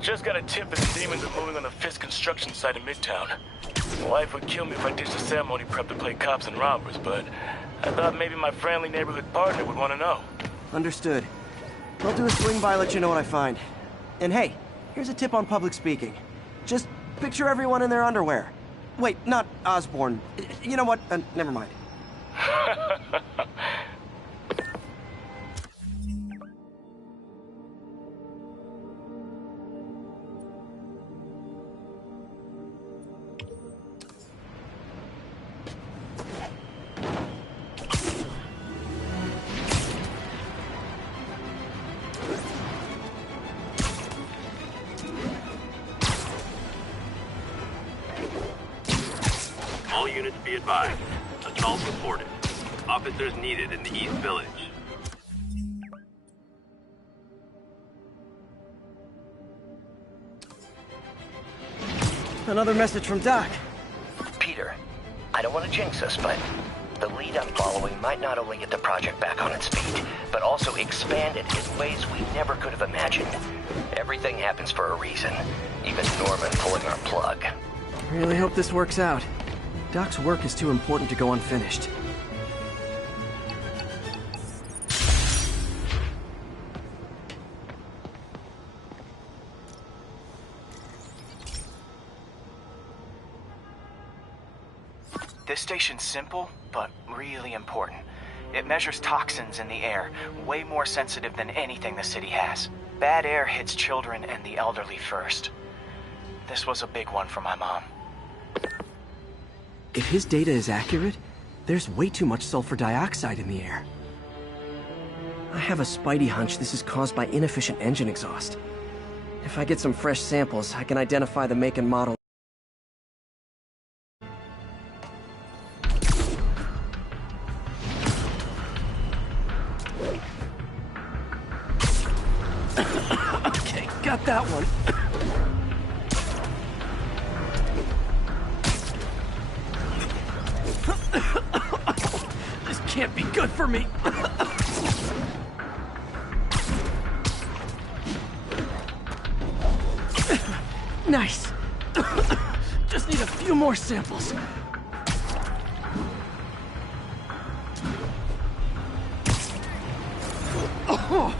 Just got a tip that the demons are moving on the Fisk construction site in Midtown. My wife would kill me if I ditched the ceremony prep to play cops and robbers, but I thought maybe my friendly neighborhood partner would want to know. Understood. I'll do a swing by, let you know what I find. And hey, here's a tip on public speaking. Just picture everyone in their underwear. Wait, not Osborn. You know what? Never mind. All units be advised. Assault reported. Officers needed in the East Village. Another message from Doc. Peter, I don't want to jinx us, but the lead I'm following might not only get the project back on its feet, but also expand it in ways we never could have imagined. Everything happens for a reason, even Norman pulling our plug. Really hope this works out. Doc's work is too important to go unfinished. This station's simple, but really important. It measures toxins in the air, way more sensitive than anything the city has. Bad air hits children and the elderly first. This was a big one for my mom. If his data is accurate, there's way too much sulfur dioxide in the air. I have a spidey hunch this is caused by inefficient engine exhaust. If I get some fresh samples, I can identify the make and model. Okay, got that one. This can't be good for me. Nice. Just need a few more samples. Oh,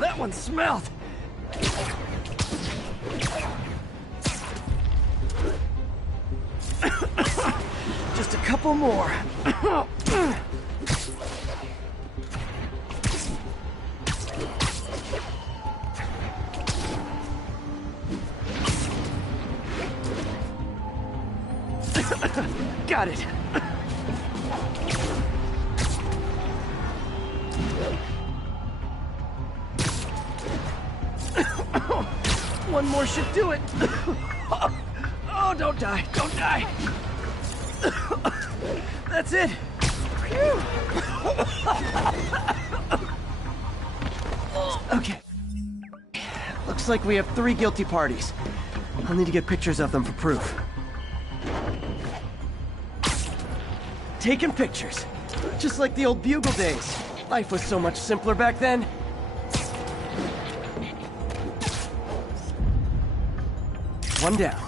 that one smelled. Just a couple more. Got it. One more should do it. Oh, don't die. Don't die. That's it. Phew. Okay. Looks like we have 3 guilty parties. I'll need to get pictures of them for proof. Taking pictures. Just like the old Bugle days. Life was so much simpler back then. One down.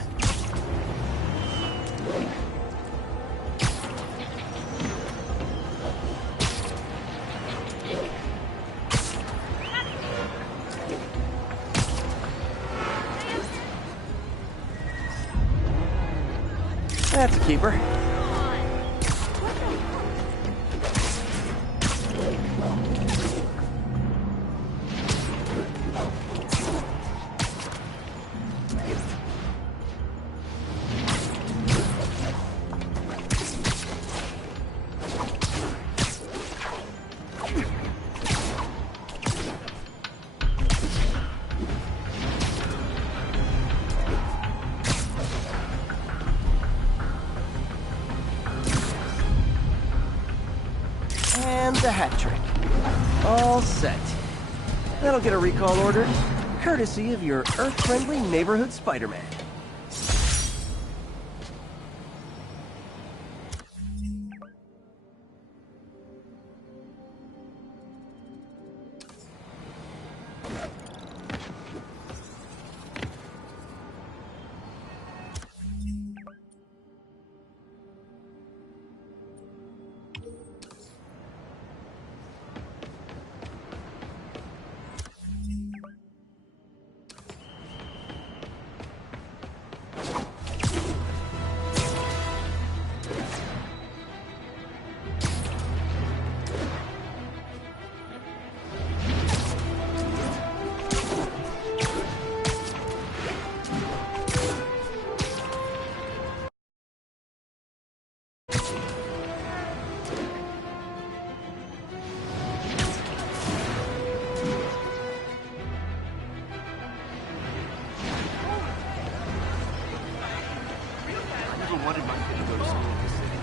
That's a keeper. And the hat trick. All set. That'll get a recall ordered, courtesy of your Earth-friendly neighborhood Spider-Man. wanted my kid to go to school in this city.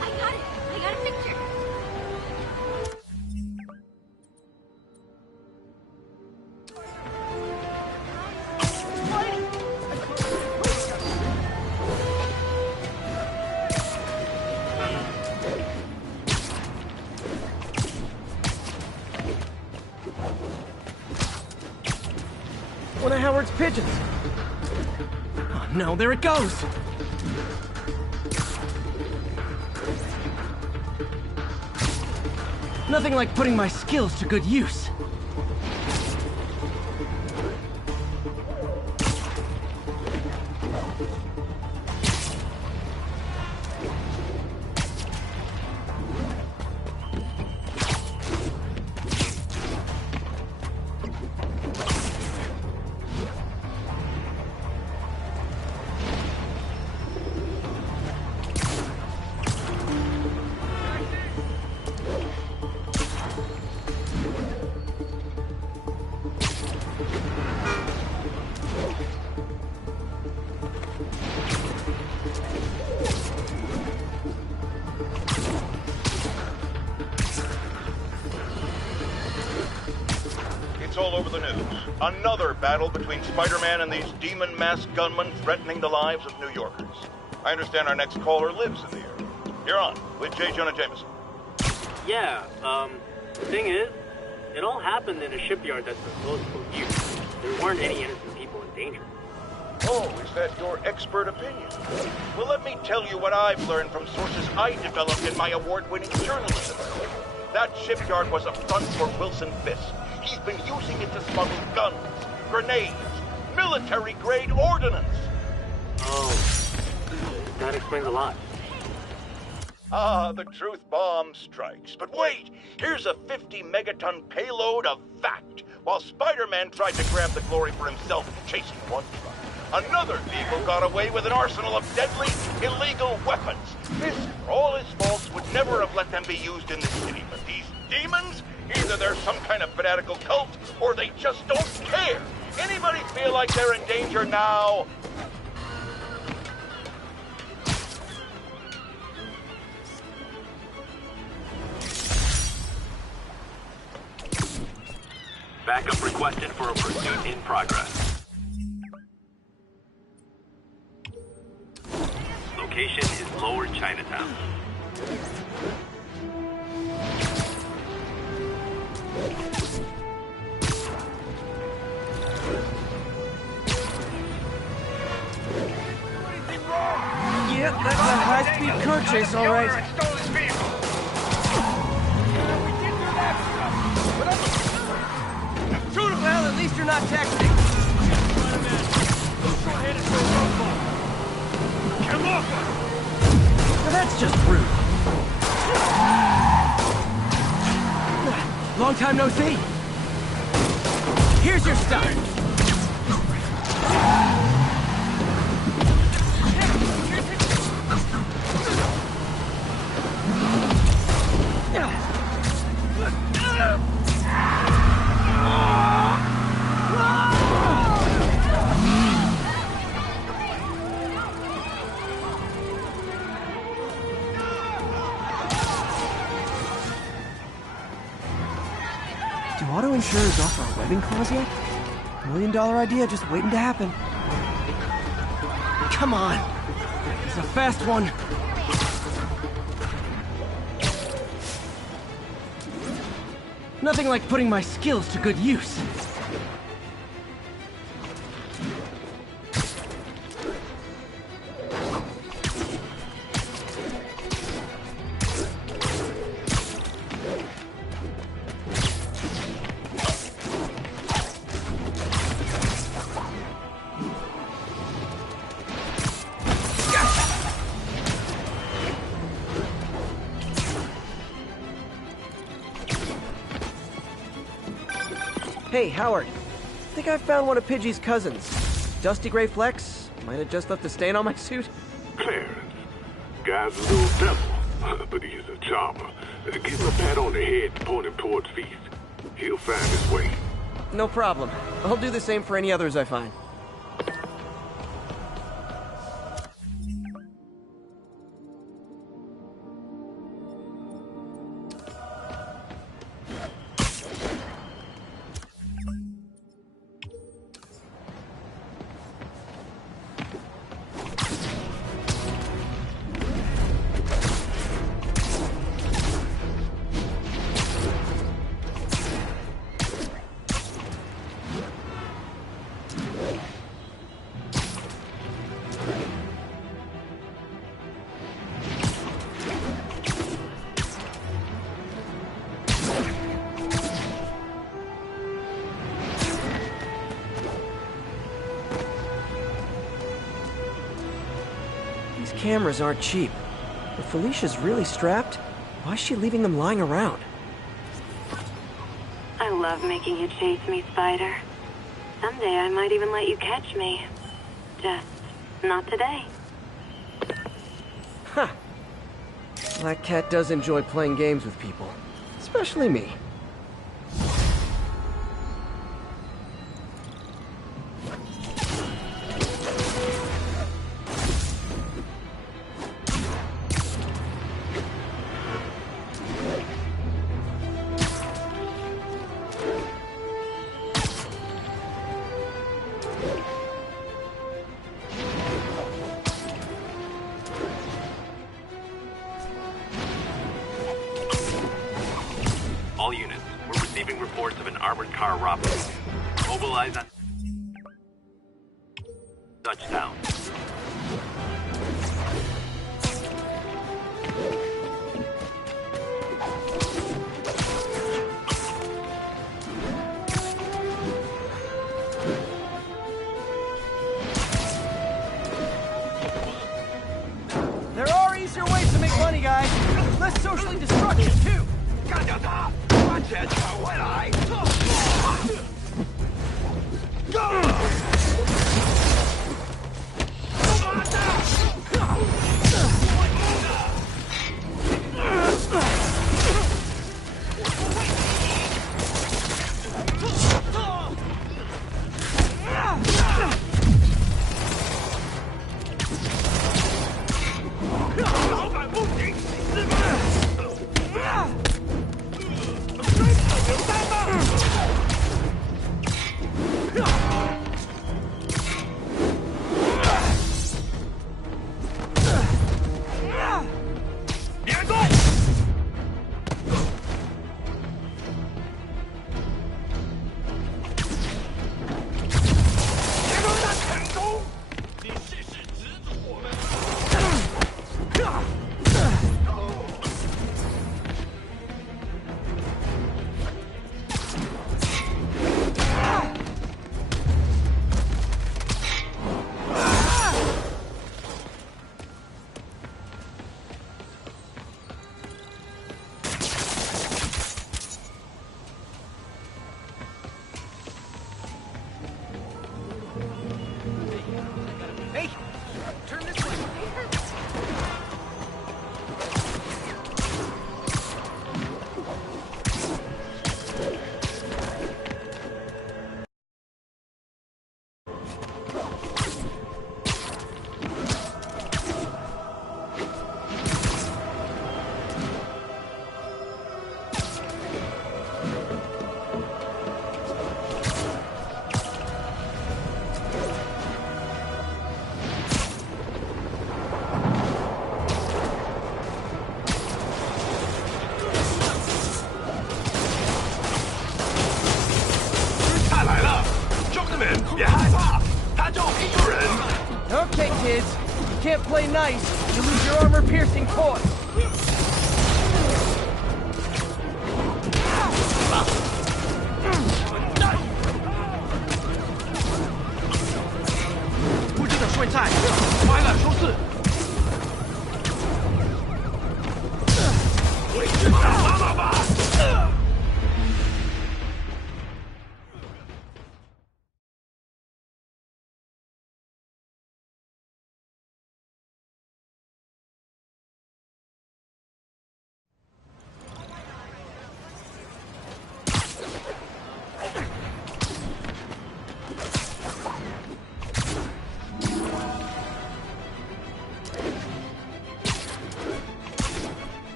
I got it. I got a picture. One of Howard's pigeons. Oh no, there it goes! Nothing like putting my skills to good use. It's all over the news. Another battle between Spider-Man and these demon-masked gunmen threatening the lives of New Yorkers. I understand our next caller lives in the area. You're on with J. Jonah Jameson. Yeah, the thing is, it all happened in a shipyard that's been closed for years. There weren't any innocent people in danger. Oh, is that your expert opinion? Well, let me tell you what I've learned from sources I developed in my award-winning journalism. That shipyard was a front for Wilson Fisk. He's been using it to smuggle guns, grenades, military-grade ordnance. Oh, that explains a lot. Ah, the truth bomb strikes. But wait, here's a 50-megaton payload of fact. While Spider-Man tried to grab the glory for himself chasing one truck, another vehicle got away with an arsenal of deadly, illegal weapons. This, for all his faults, would never have let them be used in the city. But these demons, either they're some kind of fanatical cult, or they just don't care. Anybody feel like they're in danger now? Backup requested for a pursuit in progress. Location is Lower Chinatown. Yep, that's a high-speed car chase, all right. Well, at least you're not texting. Now that's just rude. Long time no see. Here's your stuff. Do auto insurers offer a webbing clause yet? $1 million idea just waiting to happen. Come on! It's a fast one! Nothing like putting my skills to good use. Hey, Howard. I think I found one of Pidgey's cousins. Dusty Gray Flex. Might have just left a stain on my suit. Clarence. Guy's a little devil, but he's a charmer. Give him a pat on the head and point him towards Feast. He'll find his way. No problem. I'll do the same for any others I find. These cameras aren't cheap. If Felicia's really strapped, why is she leaving them lying around? I love making you chase me, Spider. Someday I might even let you catch me. Just not today. Huh. Black Cat does enjoy playing games with people. Especially me. All units, we're receiving reports of an armored car robbery. Mobilize on touchdown. There are easier ways to make money, guys. Less socially destructive, too. 干掉他，把钱抢回来！老板不行，是吧？刘三吗？别动！别让他成功！你事事指责我们。别害怕，他就一个人。 Okay, kids. You can't play nice. You lose your armor-piercing toy. 不知的睡菜，歪了收拾。回去找妈妈吧。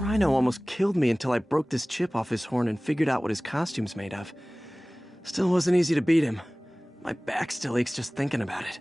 Rhino almost killed me until I broke this chip off his horn and figured out what his costume's made of. Still wasn't easy to beat him. My back still aches just thinking about it.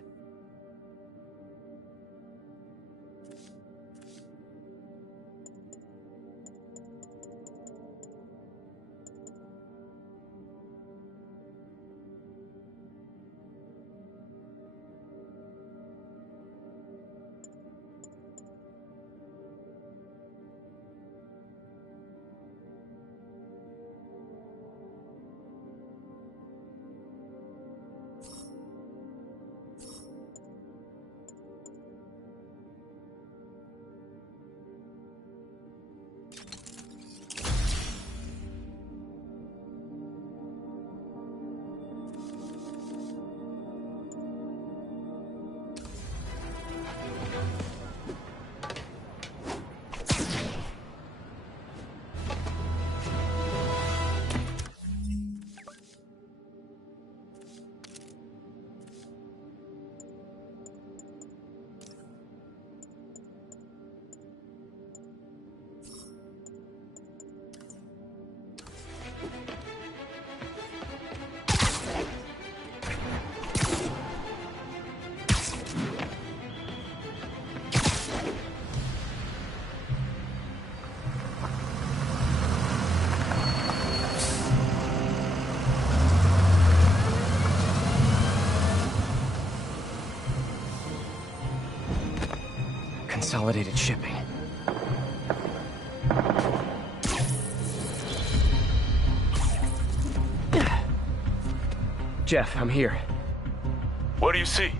Consolidated shipping. Jeff, I'm here. What do you see?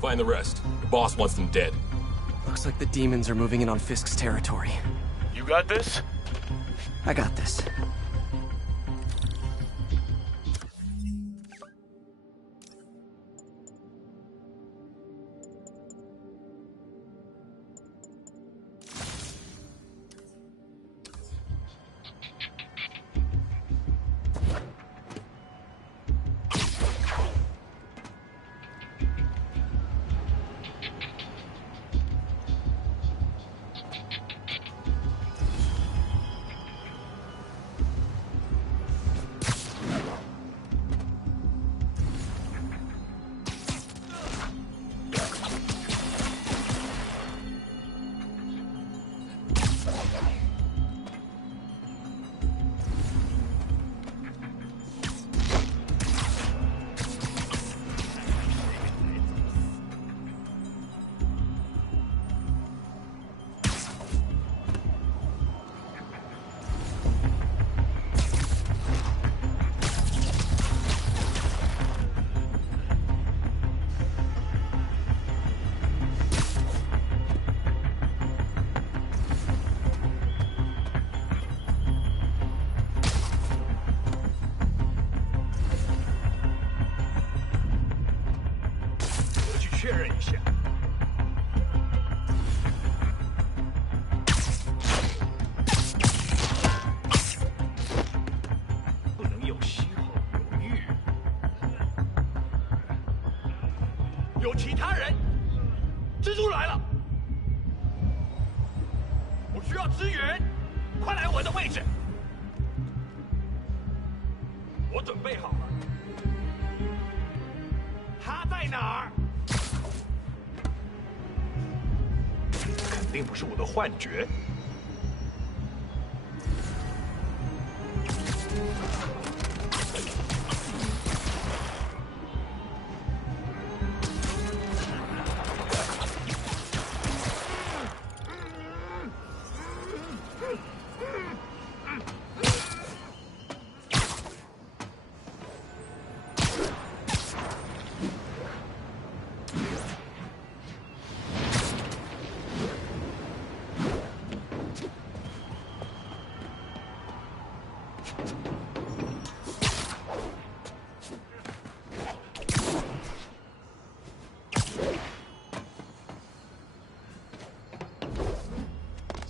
Find the rest. The boss wants them dead. Looks like the demons are moving in on Fisk's territory. You got this? I got this.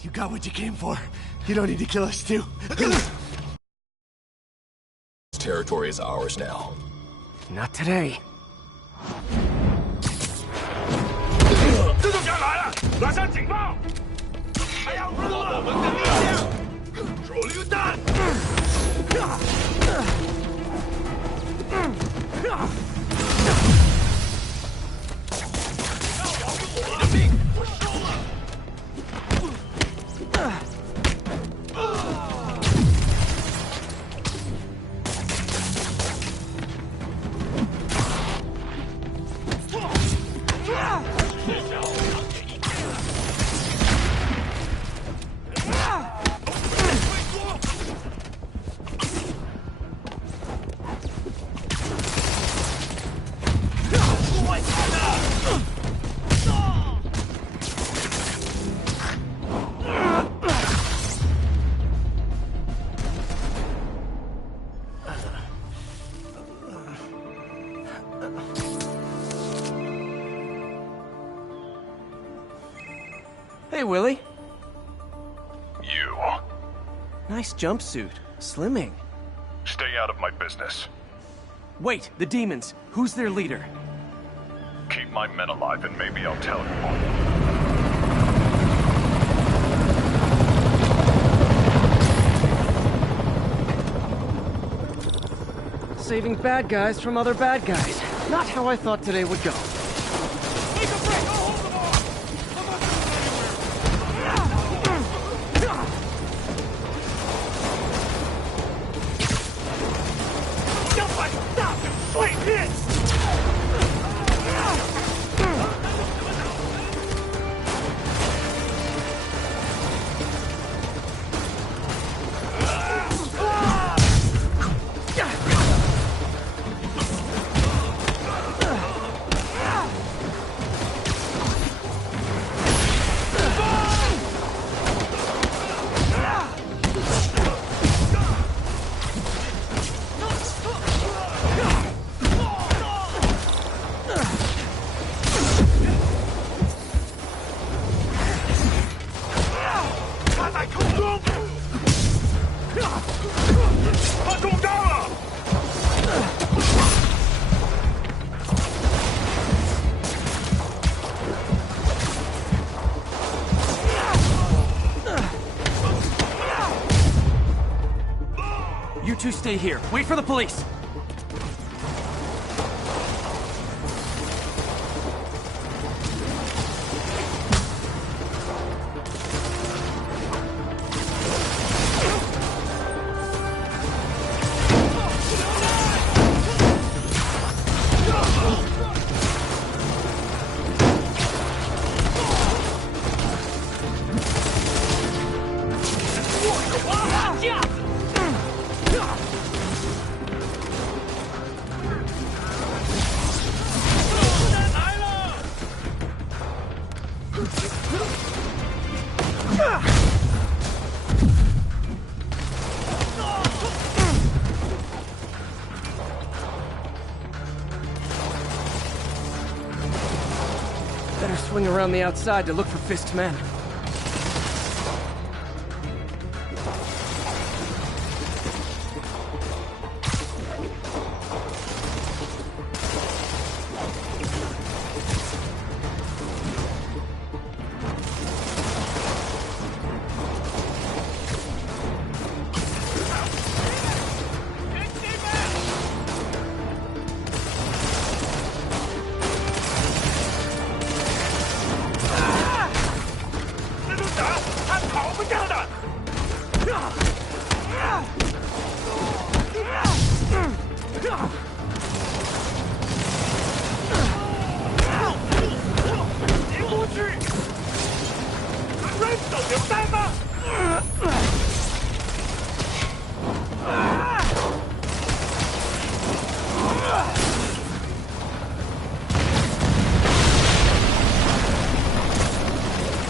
You got what you came for. You don't need to kill us too. This territory is ours now. Not today. 蜘蛛侠来了！拉上警报！还要弱我们的力量！手榴弹！你的命我收了！ Hey, Willie. You. Nice jumpsuit. Slimming. Stay out of my business. Wait, the demons. Who's their leader? Keep my men alive and maybe I'll tell you. Saving bad guys from other bad guys. Not how I thought today would go. two stay here. Wait for the police. Better swing around the outside to look for Fisk's men.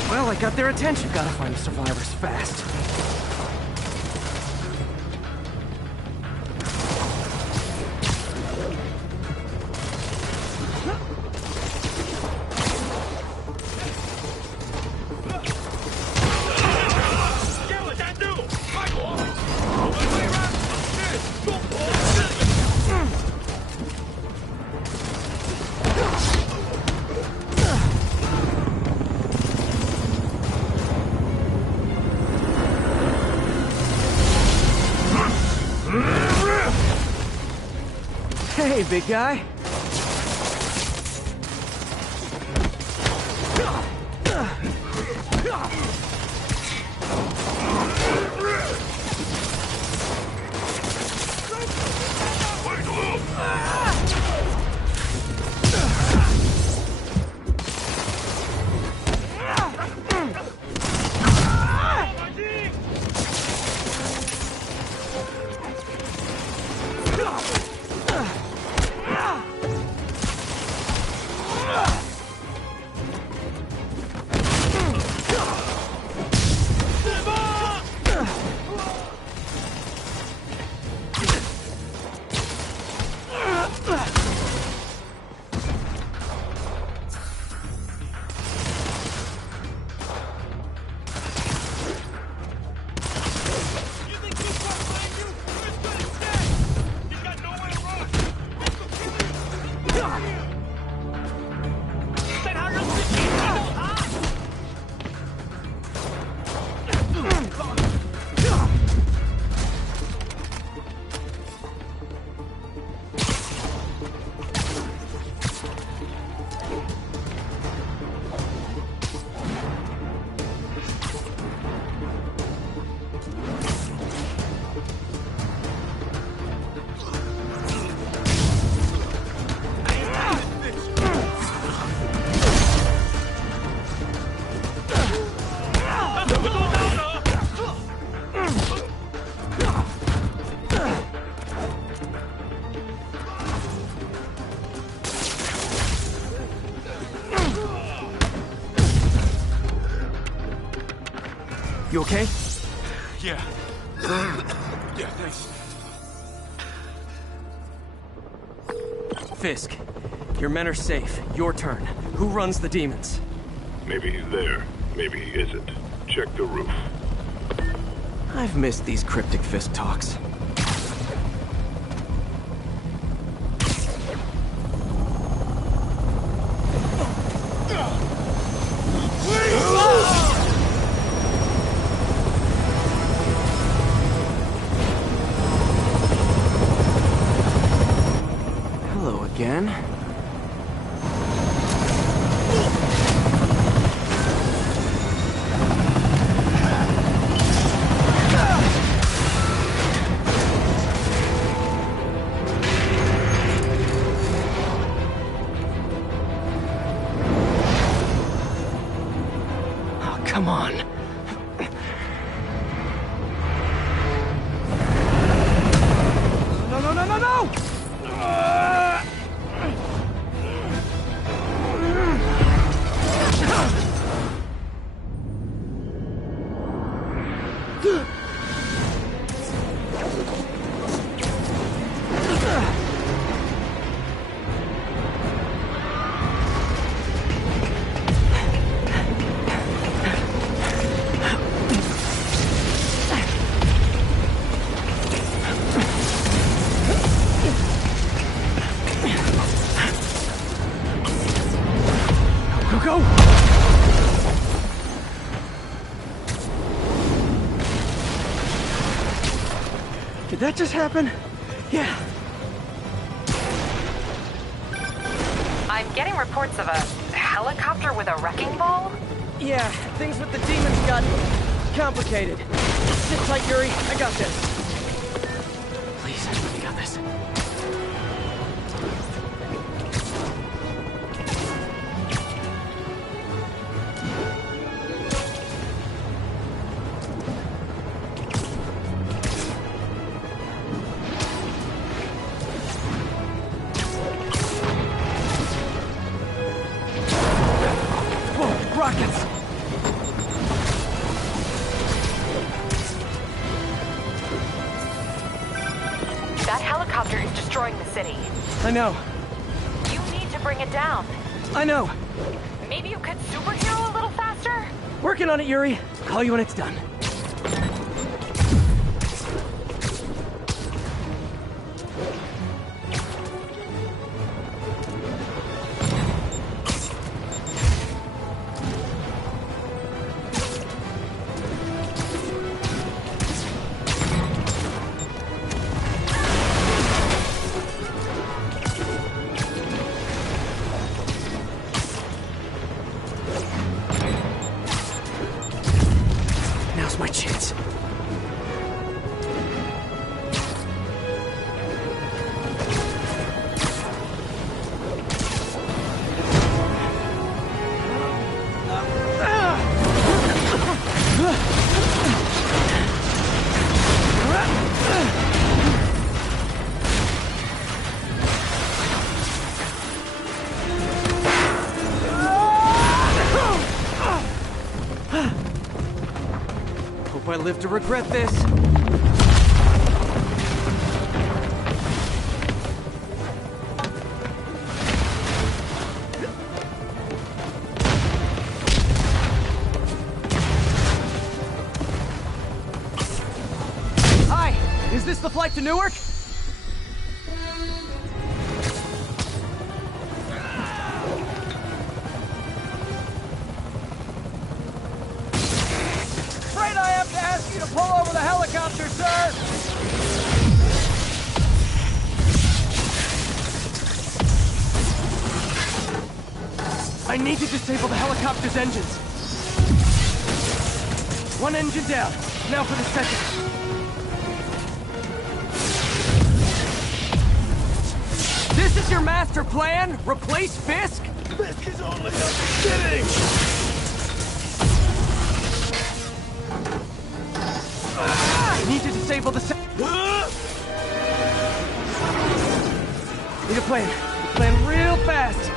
Well, I got their attention. Gotta find the survivors fast. Hey, big guy. You okay? Yeah. Yeah, thanks. Fisk, your men are safe. Your turn. Who runs the demons? Maybe he's there. Maybe he isn't. Check the roof. I've missed these cryptic Fisk talks. Again? Oh, come on. No, no, no, no, no! Go! Did that just happen? Yeah. I'm getting reports of a helicopter with a wrecking ball? Yeah, things with the demons got complicated. Sit tight, Yuri. I got this. Please, you got this. Rockets! That helicopter is destroying the city. I know. You need to bring it down. I know. Maybe you could superhero a little faster? Working on it, Yuri. Call you when it's done. Now's my chance. Hope I live to regret this. Hi, is this the flight to Newark? Afraid I have to ask you to pull over the helicopter, sir! I need to disable the helicopter's engines. One engine down. Now for the second. This is your master plan? Replace Fisk? Fisk is only the beginning! Need to disable the Need a plan. Plan real fast.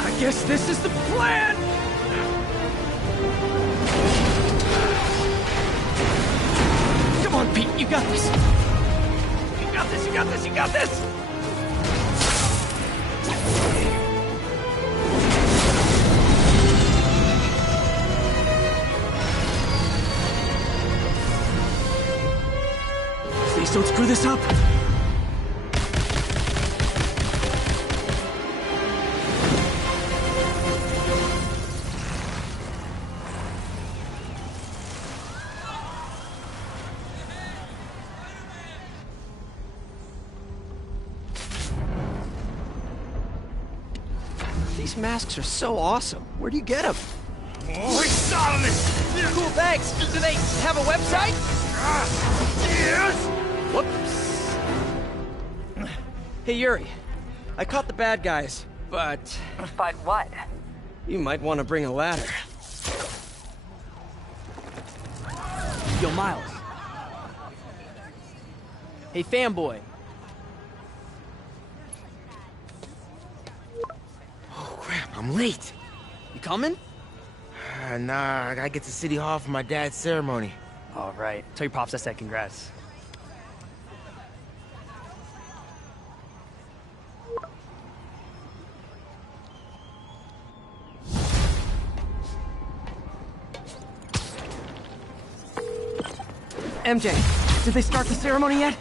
I guess this is the plan! Come on, Pete, you got this. You got this, you got this, you got this! Please don't screw this up. These masks are so awesome. Where do you get them? Oh, Cool, thanks. Do they have a website? Yes! Whoops. Hey, Yuri. I caught the bad guys, but... But what? You might want to bring a ladder. Yo, Miles. Hey, fanboy. Oh, crap, I'm late. You coming? Nah, I gotta get to City Hall for my dad's ceremony. All right. Tell your pops I said congrats. MJ, did they start the ceremony yet?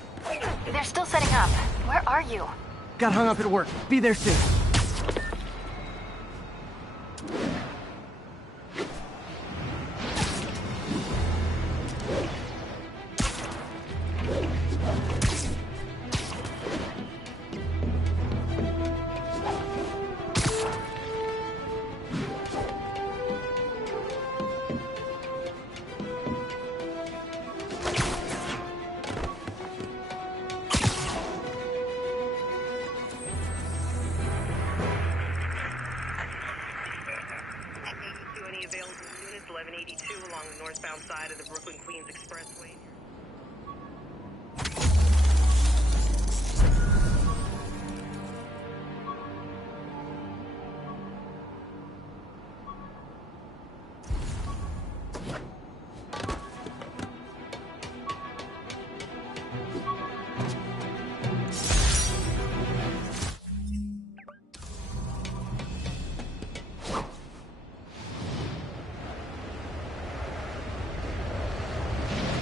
They're still setting up. Where are you? Got hung up at work. Be there soon.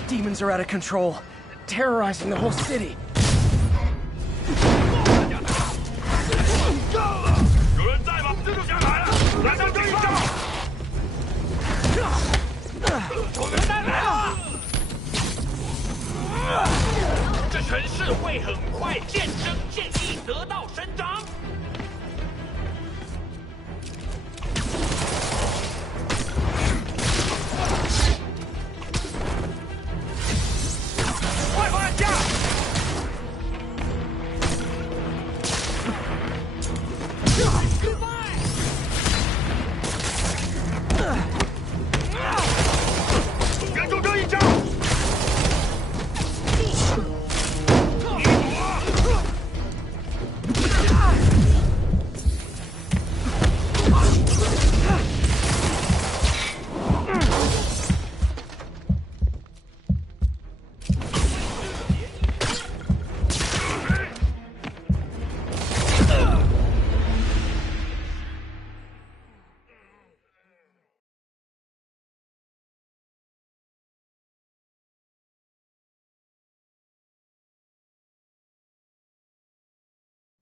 Demons are out of control, terrorizing the whole city.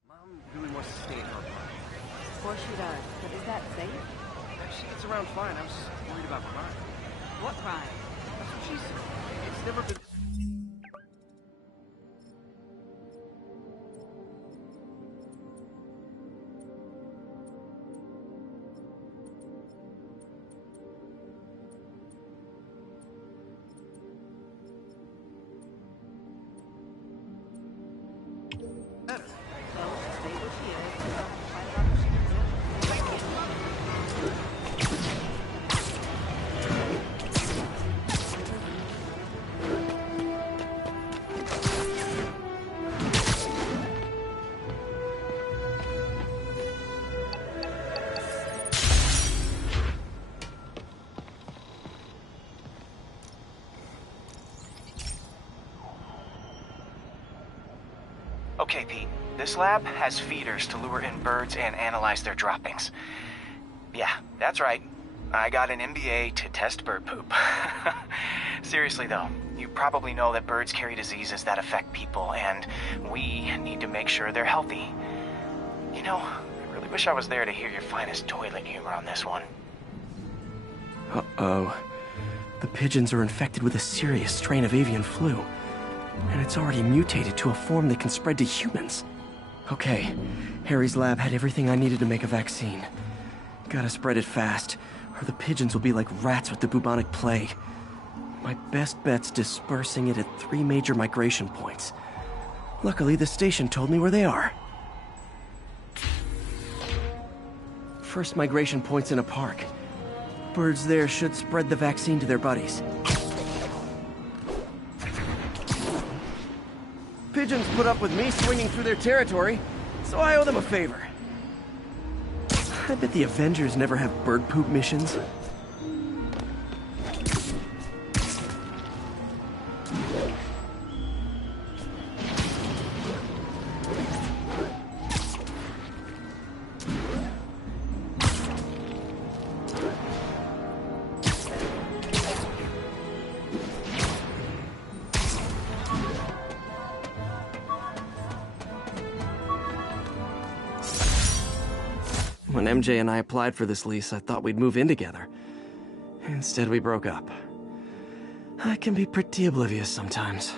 Mom really wants to stay at her apartment. Of course she does, but is that safe? She gets around fine. I was just worried about crime. What crime? That's what she said. It's never been... Okay, Pete. This lab has feeders to lure in birds and analyze their droppings. Yeah, that's right. I got an MBA to test bird poop. Seriously, though, you probably know that birds carry diseases that affect people, and we need to make sure they're healthy. You know, I really wish I was there to hear your finest toilet humor on this one. Uh-oh. The pigeons are infected with a serious strain of avian flu. And it's already mutated to a form that can spread to humans. Okay, Harry's lab had everything I needed to make a vaccine. Gotta spread it fast, or the pigeons will be like rats with the bubonic plague. My best bet's dispersing it at 3 major migration points. Luckily, the station told me where they are. First migration point's in a park. Birds there should spread the vaccine to their buddies. Pigeons put up with me swinging through their territory, so I owe them a favor. I bet the Avengers never have bird poop missions. When MJ and I applied for this lease, I thought we'd move in together. Instead, we broke up. I can be pretty oblivious sometimes.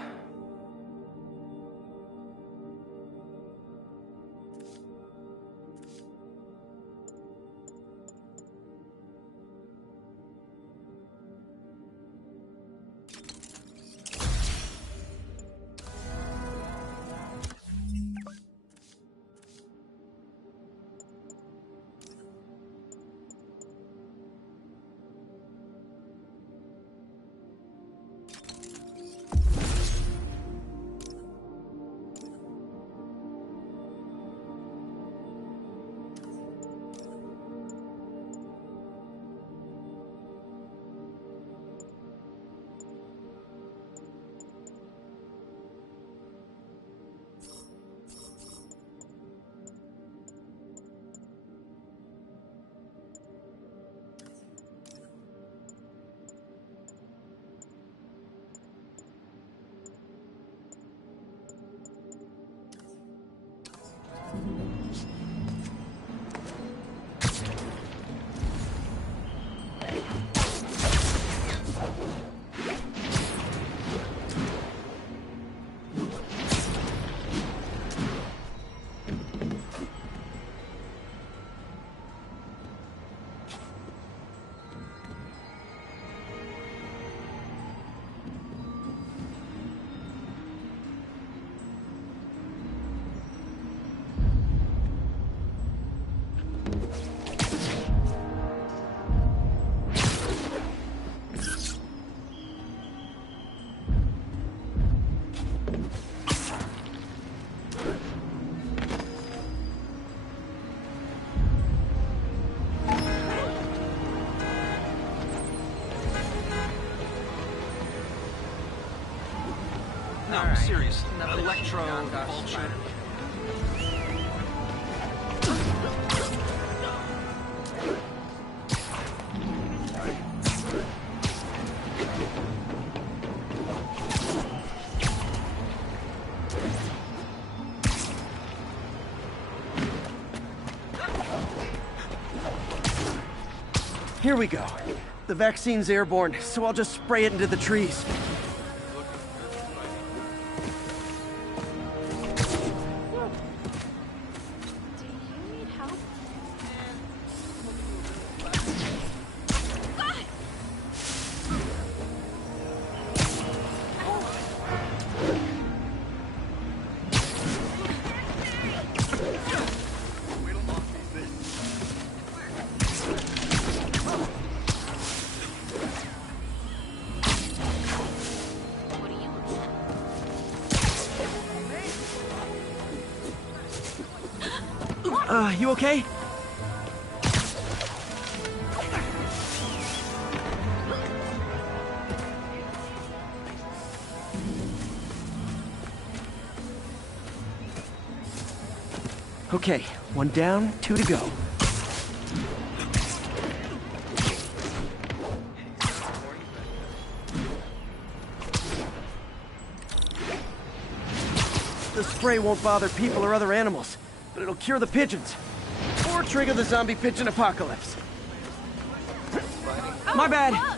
No, seriously. Electro Vulture. Here we go. The vaccine's airborne, so I'll just spray it into the trees. You okay? Okay, 1 down, 2 to go. The spray won't bother people or other animals, but it'll cure the pigeons. Or trigger the zombie pigeon apocalypse. My bad.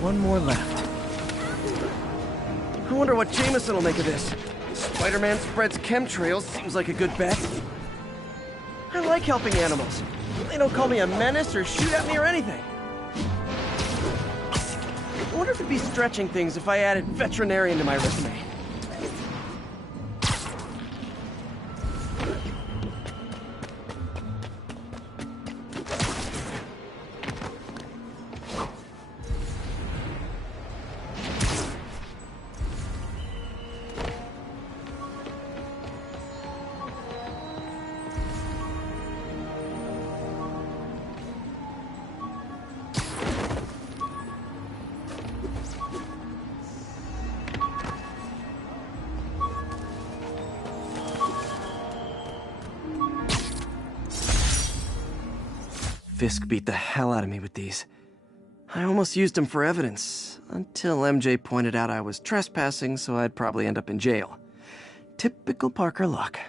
one more left. I wonder what Jameson will make of this. Spider-Man spreads chemtrails, seems like a good bet. I like helping animals. They don't call me a menace or shoot at me or anything. I wonder if it'd be stretching things if I added veterinarian to my resume. Fisk beat the hell out of me with these. I almost used him for evidence, until MJ pointed out I was trespassing, so I'd probably end up in jail. Typical Parker luck.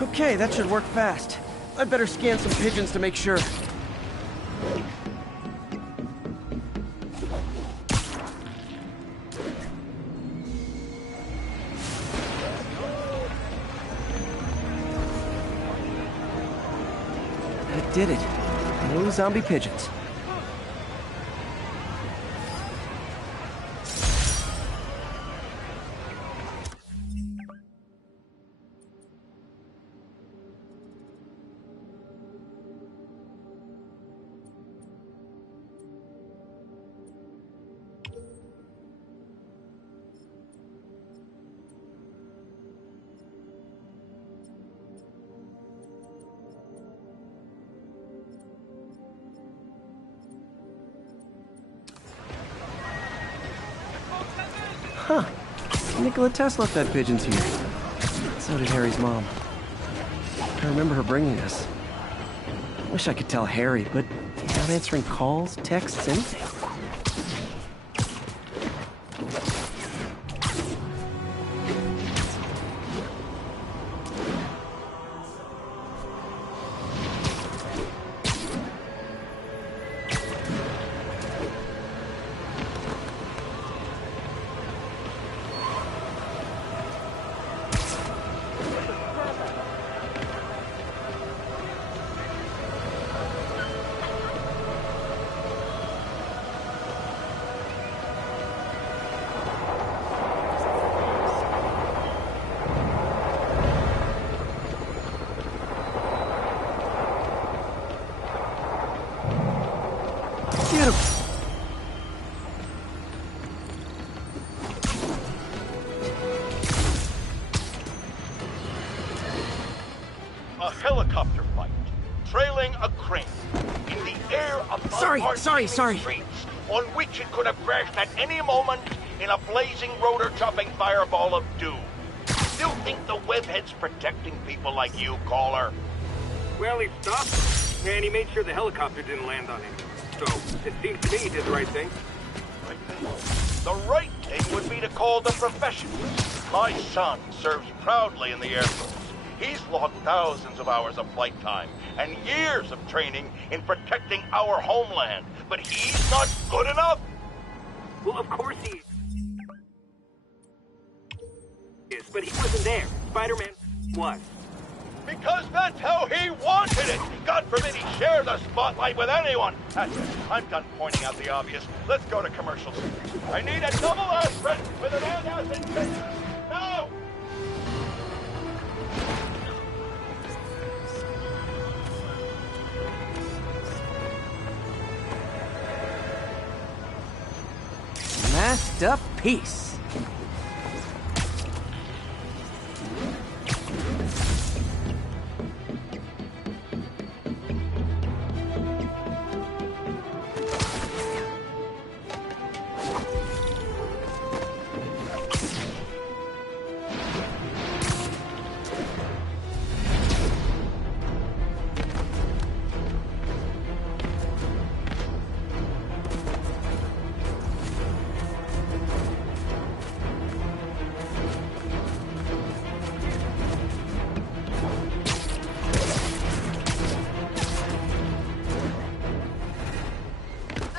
Okay, that should work fast. I'd better scan some pigeons to make sure. I did it. No zombie pigeons. Huh. Nikola Tesla fed pigeons here. So did Harry's mom. I remember her bringing us. Wish I could tell Harry, but he's not answering calls, texts, anything. A helicopter fight, trailing a crane, in the air above our Sorry. streets, on which it could have crashed at any moment in a blazing rotor-chopping fireball of doom. Still think the webhead's protecting people like you, caller? Well, he stopped him, and he made sure the helicopter didn't land on him. So, it seems to me he did the right thing. The right thing would be to call the professionals. My son serves proudly in the Air Force. He's logged thousands of hours of flight time and years of training in protecting our homeland. But he's not good enough? Well, of course he is, but he wasn't there. Spider-Man was. Because that's how he wanted it! God forbid he share the spotlight with anyone! That's it. I'm done pointing out the obvious. Let's go to commercials. I need a double aspirin with an antacid face. Now! Masked up peace.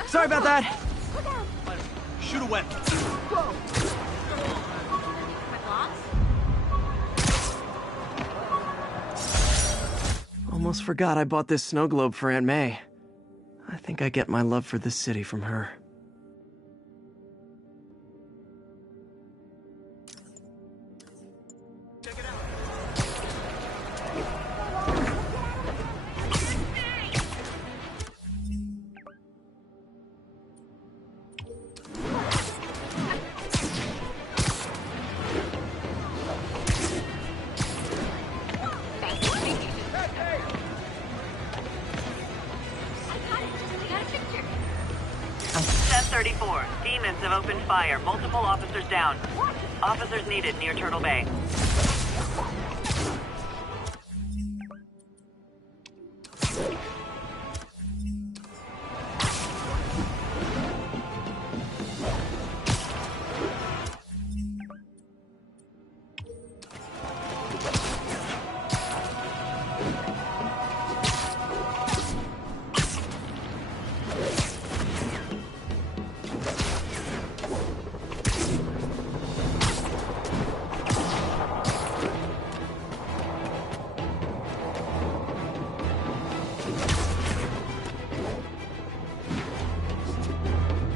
Sorry about that. Shoot away. Almost forgot I bought this snow globe for Aunt May. I think I get my love for this city from her. Demons have opened fire. Multiple officers down. Officers needed near Turtle Bay.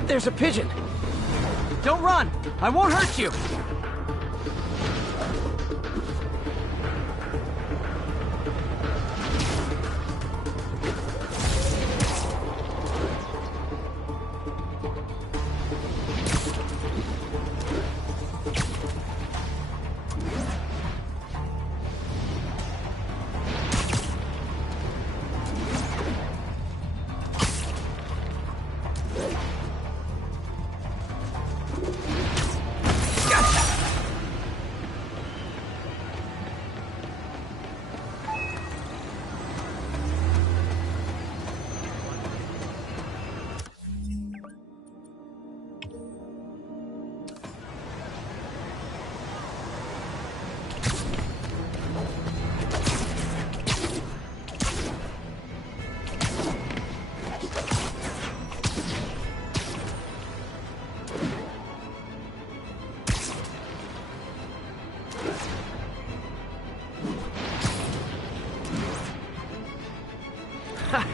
There's a pigeon. Don't run. I won't hurt you.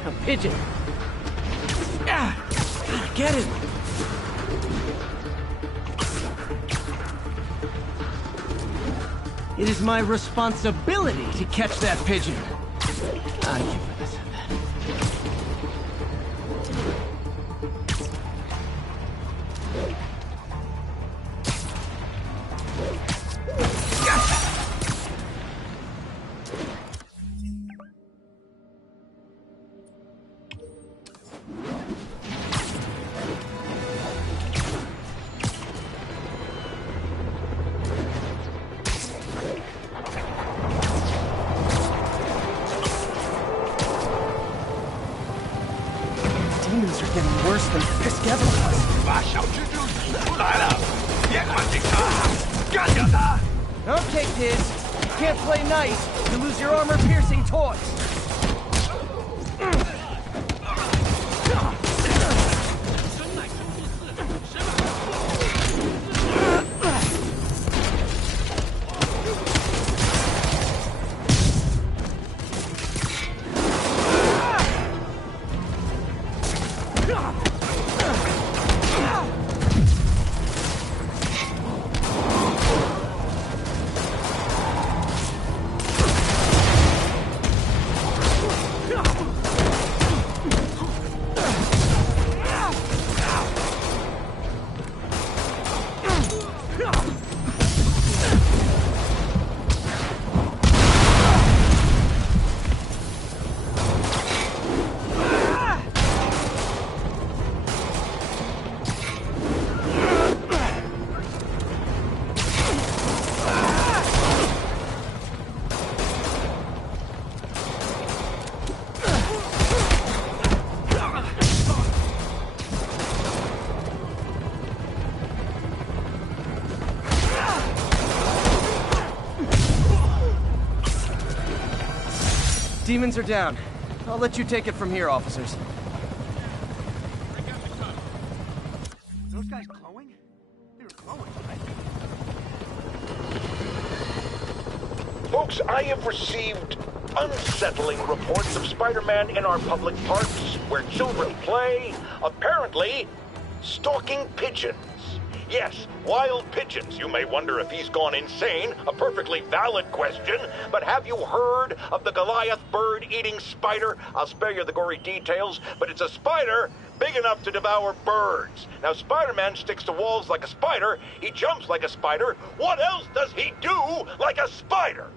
A pigeon. Ah, get it. It is my responsibility to catch that pigeon. I give it this. demons are getting worse than Pisceville was. 把小蜘蛛挤出来了，别管警察，干掉他！ Okay, kids. You can't play nice. You lose your armor-piercing toys. Demons are down. I'll let you take it from here, officers. Those guys glowing? They were glowing, right? Folks, I have received unsettling reports of Spider-Man in our public parks, where children play, apparently stalking pigeons. Yes, wild pigeons. You may wonder if he's gone insane. A perfectly valid question. But have you heard of the Goliath bird-eating spider? I'll spare you the gory details, but it's a spider big enough to devour birds. Now, Spider-Man sticks to walls like a spider. He jumps like a spider. What else does he do like a spider?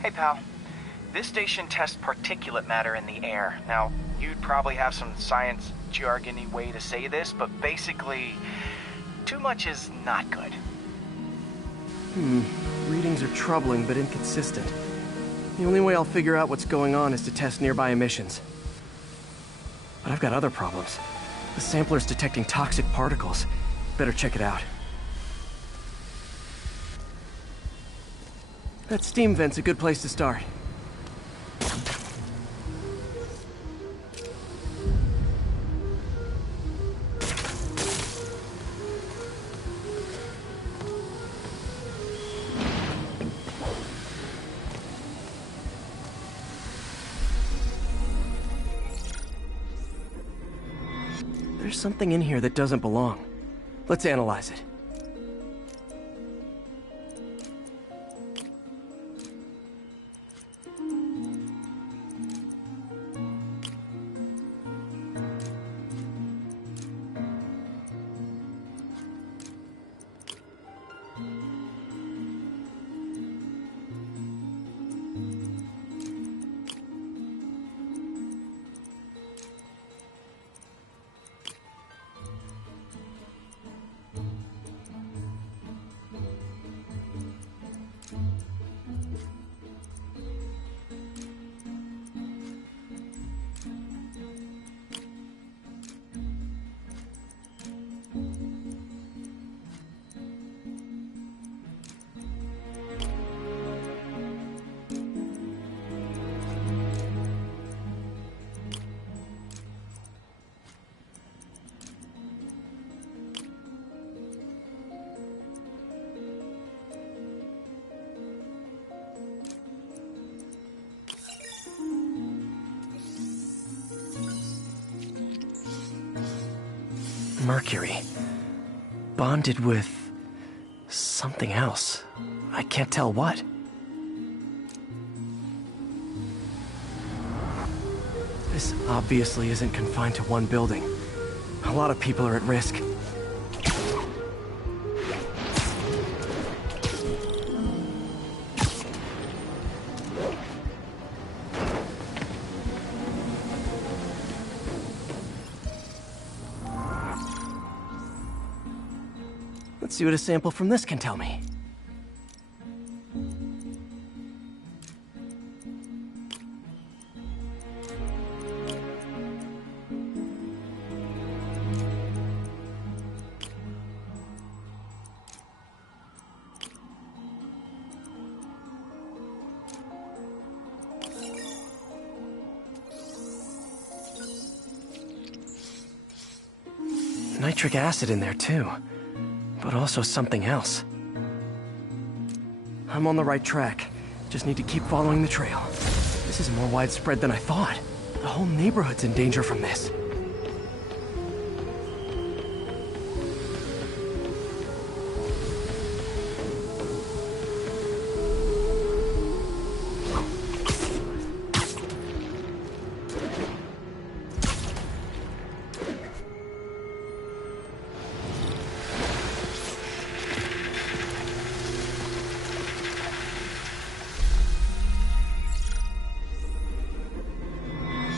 Hey, pal. This station tests particulate matter in the air. Now, you'd probably have some science jargony way to say this, but basically, too much is not good. Readings are troubling but inconsistent. The only way I'll figure out what's going on is to test nearby emissions. But I've got other problems. The sampler's detecting toxic particles. Better check it out. That steam vent's a good place to start. There's something in here that doesn't belong. Let's analyze it. Mercury. Bonded with something else. I can't tell what. This obviously isn't confined to one building. A lot of people are at risk. Let's see what a sample from this can tell me. Nitric acid in there too, but also something else. I'm on the right track. Just need to keep following the trail. This is more widespread than I thought. The whole neighborhood's in danger from this.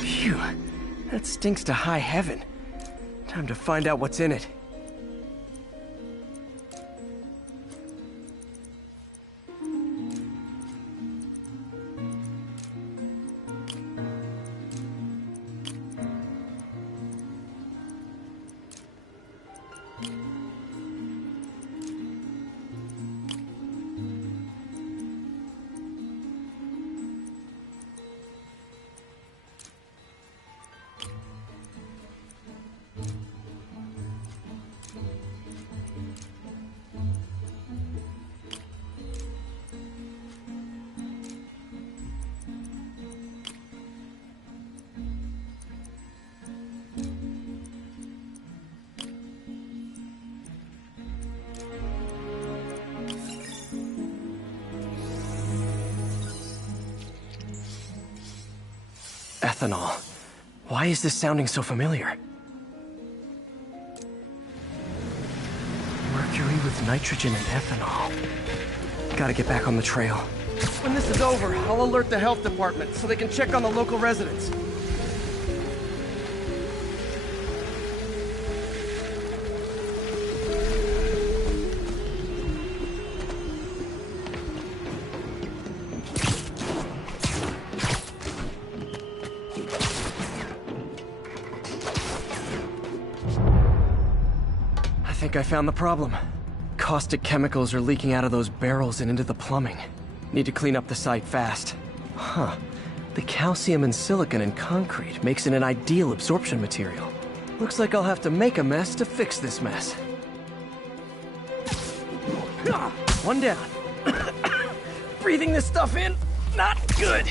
Phew, that stinks to high heaven. Time to find out what's in it. Ethanol. Why is this sounding so familiar? Mercury with nitrogen and ethanol. Gotta get back on the trail. When this is over, I'll alert the health department so they can check on the local residents. I think I found the problem. Caustic chemicals are leaking out of those barrels and into the plumbing. Need to clean up the site fast. Huh. The calcium and silicon in concrete makes it an ideal absorption material. Looks like I'll have to make a mess to fix this mess. One down. Breathing this stuff in, not good.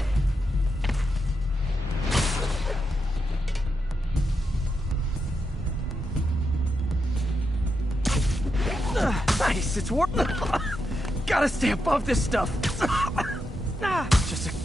Nice, it's working. Gotta stay above this stuff. Just a...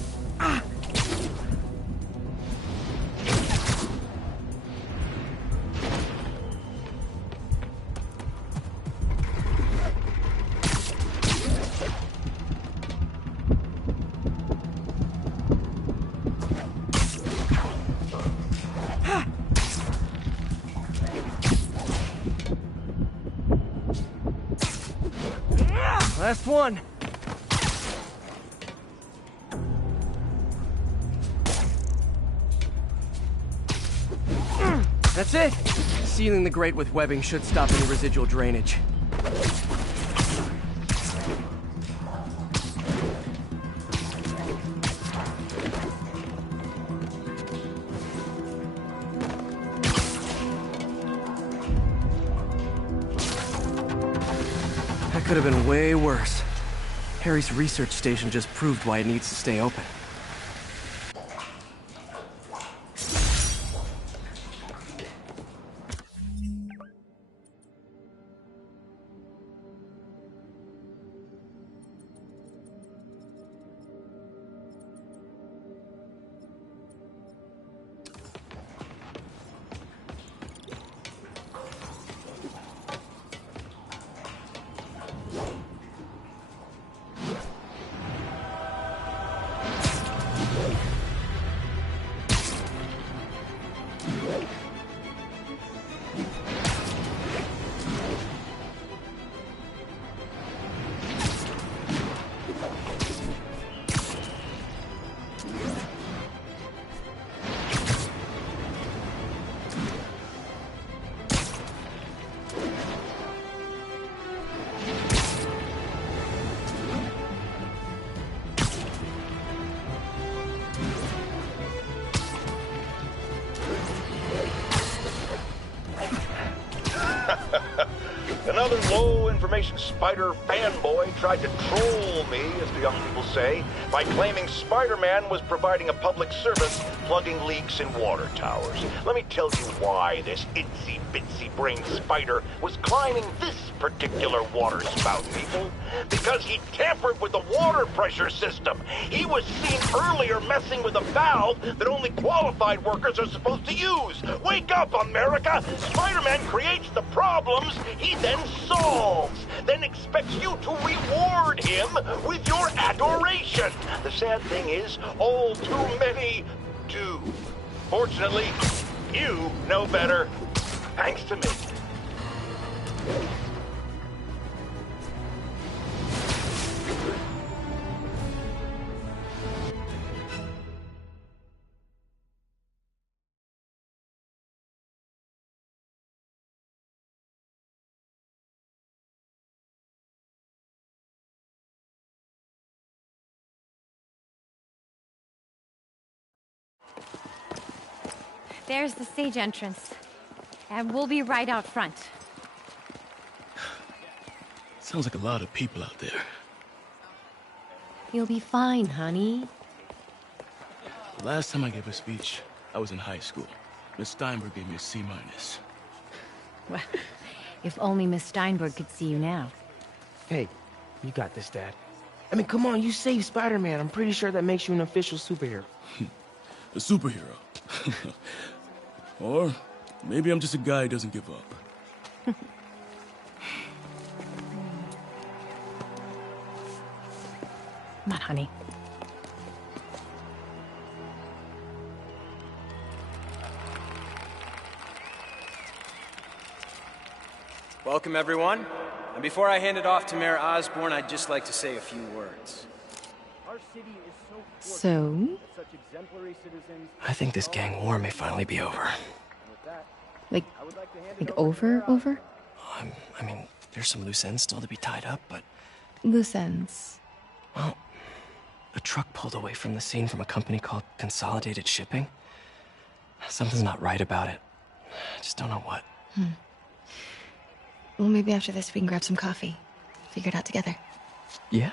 Last one. That's it. Sealing the grate with webbing should stop any residual drainage. Could have been way worse. Harry's research station just proved why it needs to stay open. Another low-information Spider fanboy tried to troll me, as the young people say, by claiming Spider-Man was providing a public service plugging leaks in water towers. Let me tell you why this itsy-bitsy-brained spider was climbing this particular water spout, people. Because he tampered with the water pressure system. He was seen earlier messing with a valve that only qualified workers are supposed to use. Wake up, America! Spider-Man creates the problems he then solves, then expects you to reward him with your adoration. The sad thing is, all too many do. Fortunately, you know better, thanks to me. There's the stage entrance. And we'll be right out front. Sounds like a lot of people out there. You'll be fine, honey. The last time I gave a speech, I was in high school. Miss Steinberg gave me a C-. Well, if only Miss Steinberg could see you now. Hey, you got this, Dad. I mean, come on, you saved Spider-Man. I'm pretty sure that makes you an official superhero. A superhero. Or maybe I'm just a guy who doesn't give up. Come on, honey. Welcome, everyone. And before I hand it off to Mayor Osborn, I'd just like to say a few words. Our city is so So? such exemplary citizens. I think this gang war may finally be over. Like over? I mean, there's some loose ends still to be tied up, but... Loose ends. Well, a truck pulled away from the scene from a company called Consolidated Shipping. Something's not right about it. I just don't know what. Well, maybe after this we can grab some coffee. Figure it out together. Yeah.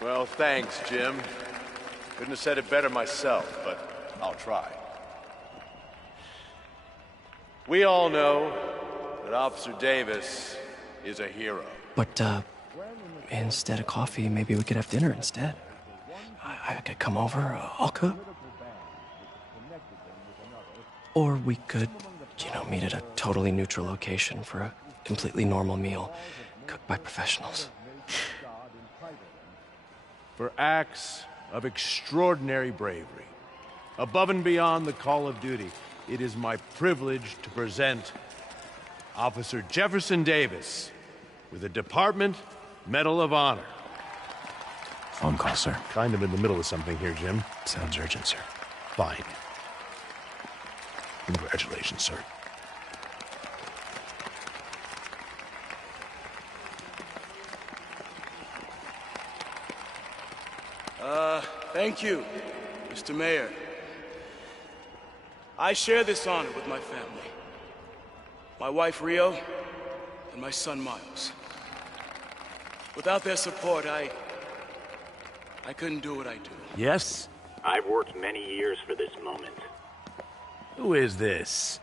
Well, thanks, Jim. Couldn't have said it better myself, but I'll try. We all know that Officer Davis is a hero. But, instead of coffee, maybe we could have dinner instead. I could come over, I'll cook. Or we could, meet at a totally neutral location for a completely normal meal, cooked by professionals. For acts of extraordinary bravery, above and beyond the call of duty, it is my privilege to present Officer Jefferson Davis with the Department Medal of Honor. Phone call, sir. Kind of in the middle of something here, Jim. Sounds urgent, sir. Fine. Congratulations, sir. Thank you, Mr. Mayor. I share this honor with my family. My wife, Rio, and my son, Miles. Without their support, I couldn't do what I do. Yes? I've worked many years for this moment. Who is this?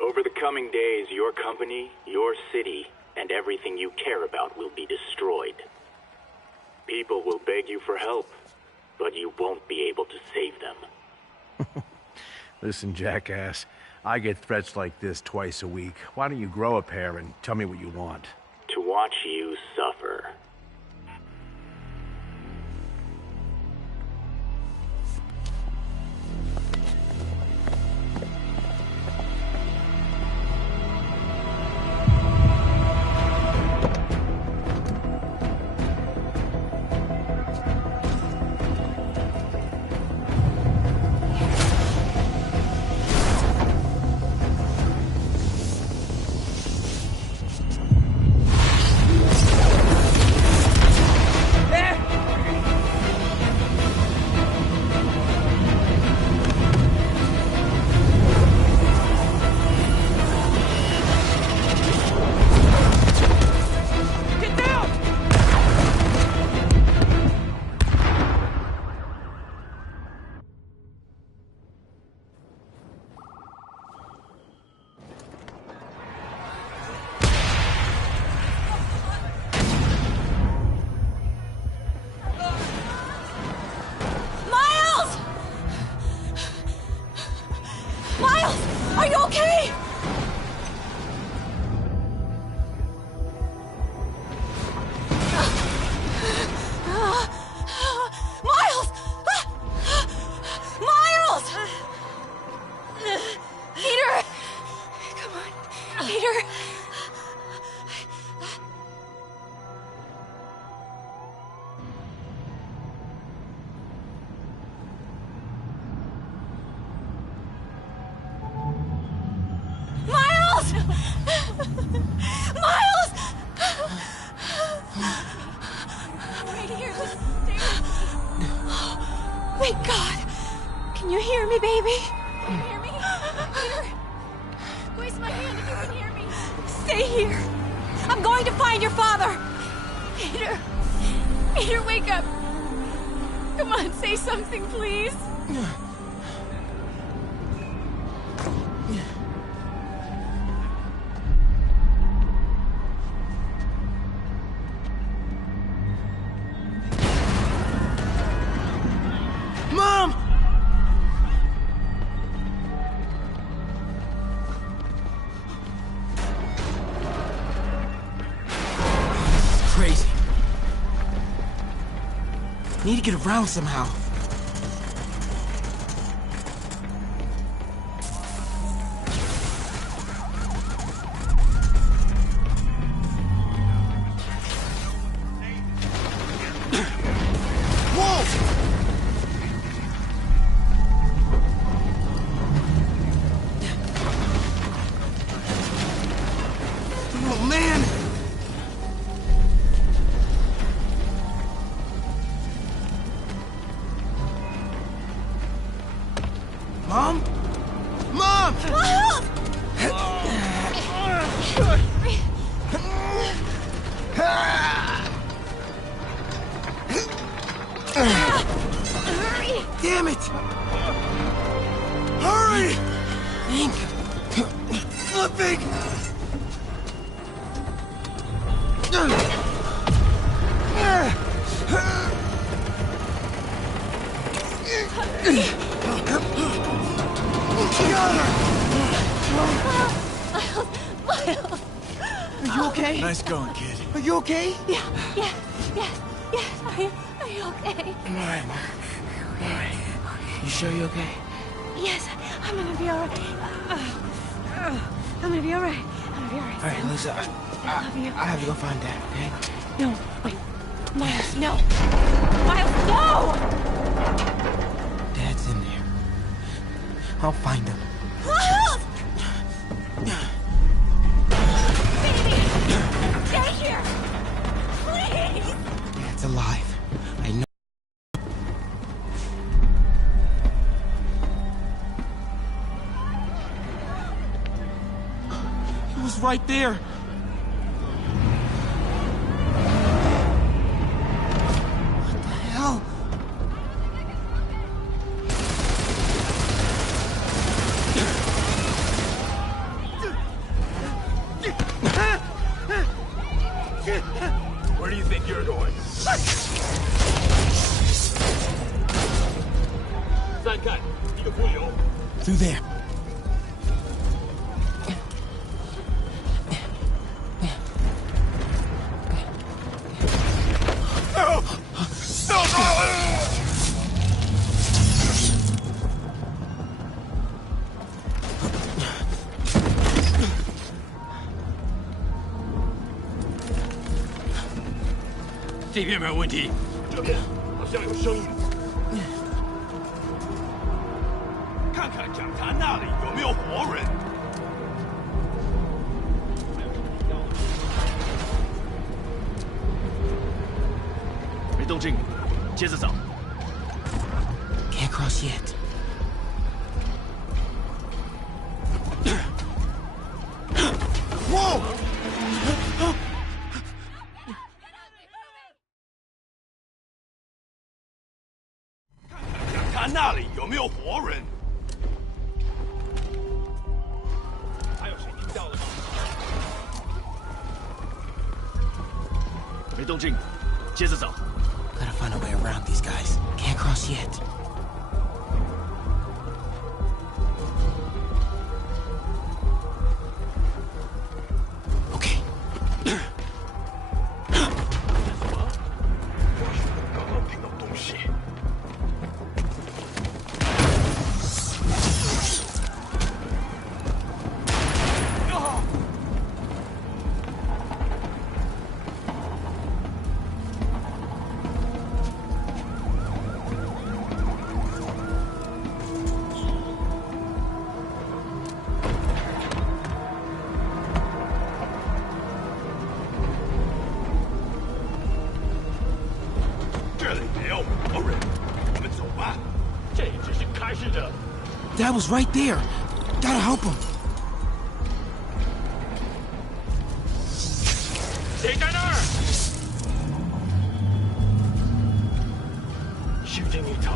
Over the coming days, your company, your city, and everything you care about will be destroyed. People will beg you for help, but you won't be able to save them. Listen, jackass, I get threats like this twice a week. Why don't you grow a pair and tell me what you want? To watch you suffer. okay? Miles! Miles! Peter! Come on, Peter! Miles! Miles! Right here, just stay with me. Oh, thank God. Can you hear me, baby? Can you hear me? Peter, squeeze my hand if you can hear me. Stay here. I'm going to find your father. Peter. Peter, wake up. Come on, say something, please. Mom! This is crazy. Need to get around somehow. Oh, man! Mom? Mom! Hurry! Damn it! Hurry! Think. Flipping! Miles! Are you okay? Nice going, kid. Are you okay? Yeah. Are you okay? I'm alright, Mom. Alright. You sure you're okay? Yes, I'm gonna be alright. I'm gonna be alright. Alright, Lisa. I love you. I have to go find Dad, okay? No, wait. Miles, no. Miles, no! Dad's in there. I'll find him. Miles! Baby! Stay here! Please! Dad's alive. I know. He was right there. What the hell? Where do you think you're going? Through there.这边没有问题，这边好像有声音。看看讲坛那里有没有活人。没动静，接着找。Can't cross yet. Whoa! 看那里有没有活人？还有谁听到了吗？没动静，接着找。Gotta find a way around these guys. Can't cross yet. Dad was right there. Gotta help him. 谁在那儿？修正一头，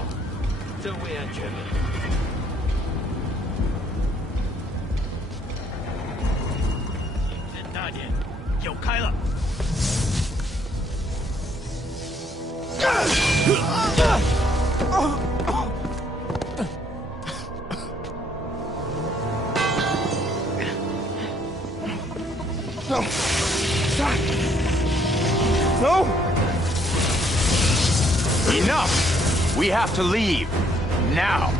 这为安全的。声大点，酒开了。 No! Stop! No! Enough! We have to leave. Now!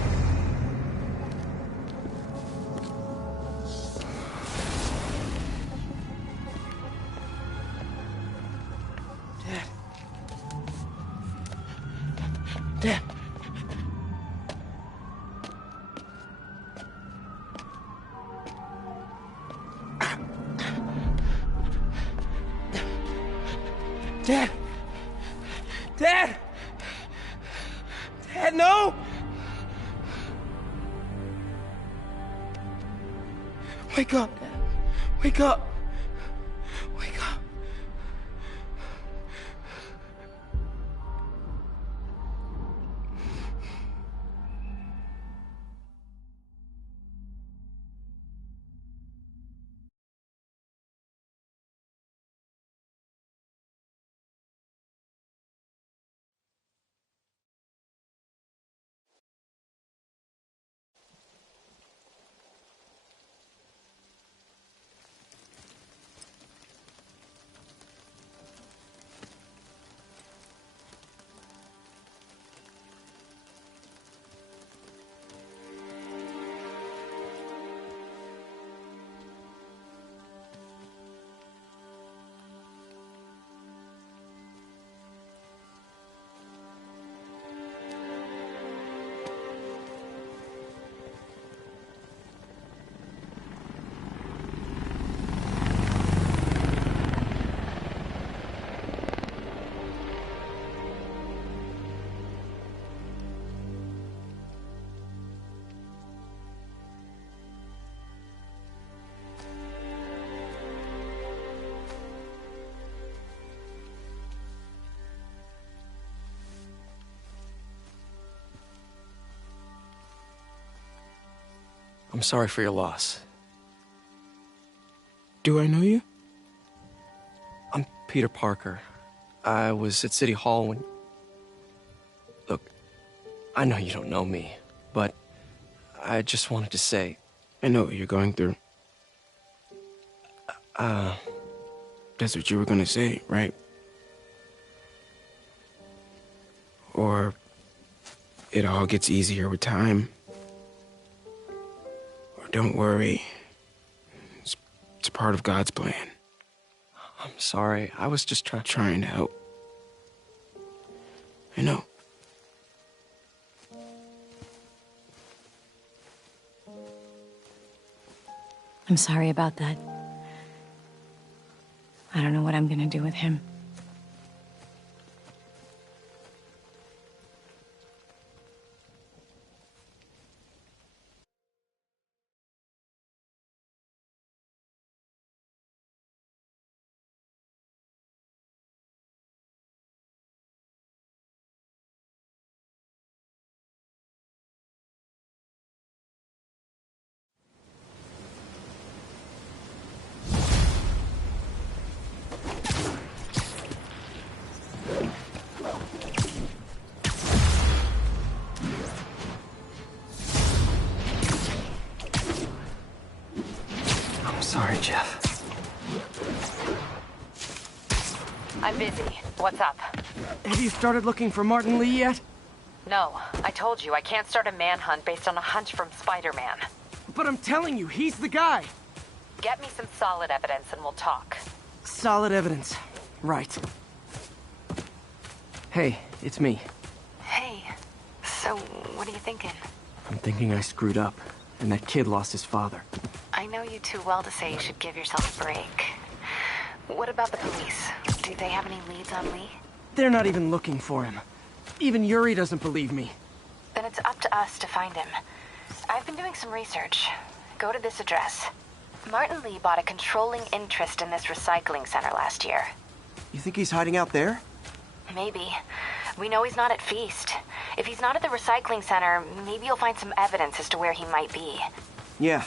Dad. Dad! Dad! Dad, no! Wake up, Dad. Wake up. Wake up. I'm sorry for your loss. Do I know you? I'm Peter Parker. I was at City Hall when... Look, I know you don't know me, but I just wanted to say... I know what you're going through. That's what you were gonna say, right? Or it all gets easier with time. Or don't worry. It's part of God's plan. I'm sorry. I was just trying to help. I know. I'm sorry about that. I don't know what I'm gonna do with him. Sorry, Jeff. I'm busy. What's up? Have you started looking for Martin Lee yet? No. I told you, I can't start a manhunt based on a hunch from Spider-Man. But I'm telling you, he's the guy. Get me some solid evidence and we'll talk. Solid evidence. Right. Hey, it's me. Hey. So, what are you thinking? I'm thinking I screwed up, and that kid lost his father. I know you too well to say you should give yourself a break. What about the police? Do they have any leads on Lee? They're not even looking for him. Even Yuri doesn't believe me. Then it's up to us to find him. I've been doing some research. Go to this address. Martin Lee bought a controlling interest in this recycling center last year. You think he's hiding out there? Maybe. We know he's not at Feast. If he's not at the recycling center, maybe you'll find some evidence as to where he might be. Yeah.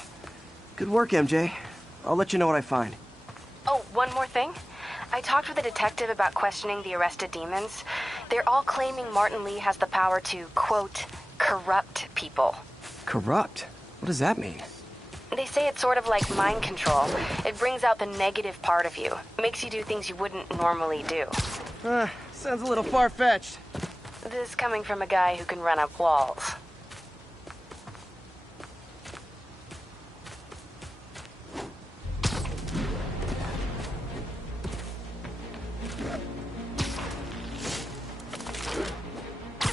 Good work, MJ. I'll let you know what I find. Oh, one more thing. I talked with a detective about questioning the arrested demons. They're all claiming Martin Lee has the power to, quote, corrupt people. Corrupt? What does that mean? They say it's sort of like mind control. It brings out the negative part of you. Makes you do things you wouldn't normally do. Sounds a little far-fetched. This coming from a guy who can run up walls.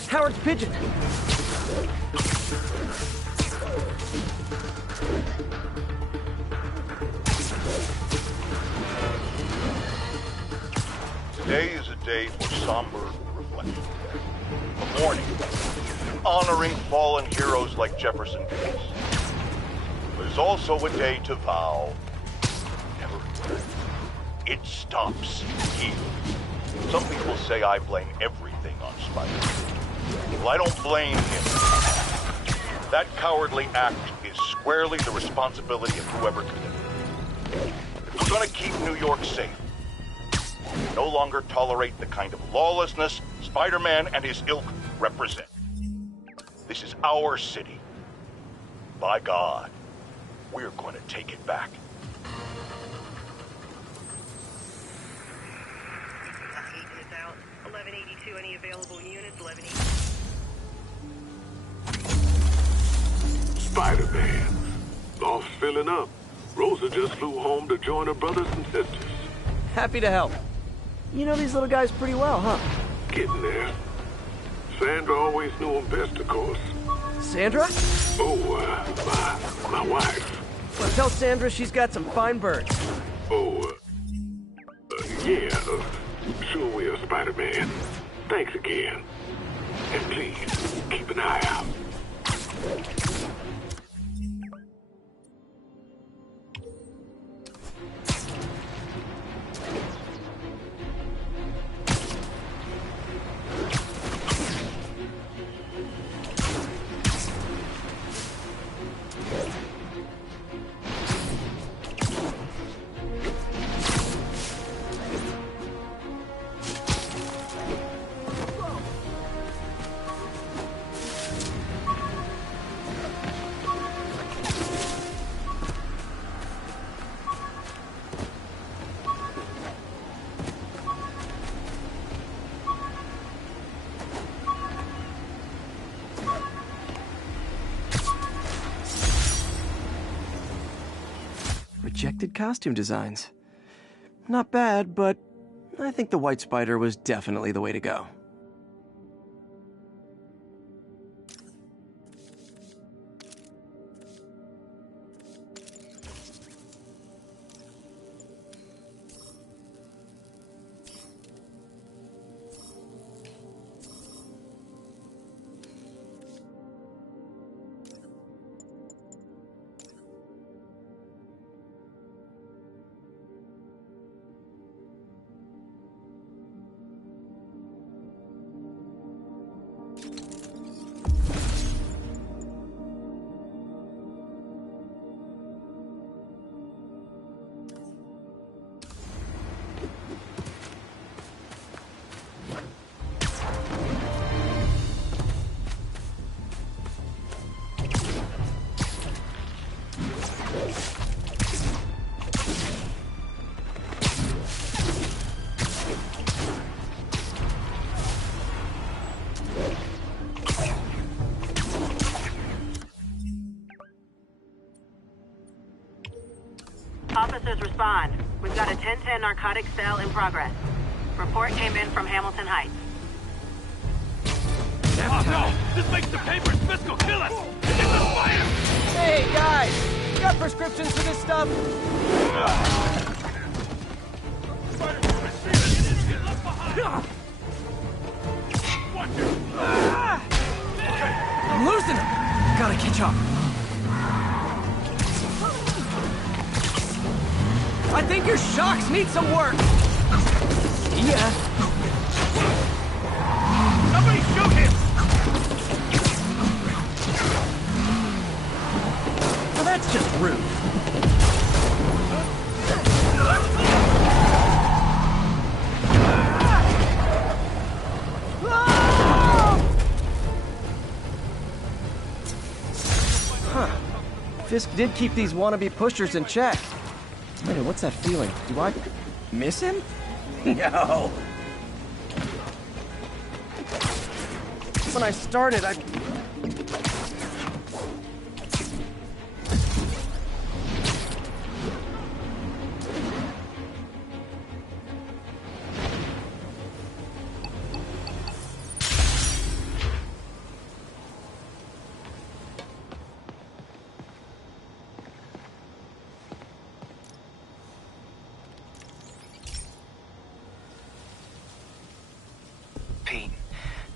Howard's pigeon! Today is a day for somber reflection. A mourning, honoring fallen heroes like Jefferson Davis. But it's also a day to vow never again. It stops here. Some people say I blame everything on Spider-Man. Well, I don't blame him. That cowardly act is squarely the responsibility of whoever committed it. If we're gonna keep New York safe, we no longer tolerate the kind of lawlessness Spider-Man and his ilk represent. This is our city. By God, we're going to take it back. Out. 1182, any available units? 1182. Spider-Man. All's filling up. Rosa just flew home to join her brothers and sisters. Happy to help. You know these little guys pretty well, huh? Getting there. Sandra always knew him best, of course. Sandra? Oh, my wife. Well, tell Sandra she's got some fine birds. Oh, yeah, sure will, Spider-Man. Thanks again. And please, keep an eye out. Rejected costume designs. Not bad, but I think the White Spider was definitely the way to go. Officers respond. We've got a 1010 narcotics cell in progress. Report came in from Hamilton Heights. Oh no! This makes the papers fiscal kill us! It's a fire! Hey, guys! You got prescriptions for this stuff? chopper. I think your shocks need some work. Yeah. Somebody shoot him! Well, that's just rude. Huh. Fisk did keep these wannabe pushers in check. Wait, what's that feeling? Do I miss him? No. When I started, Pete,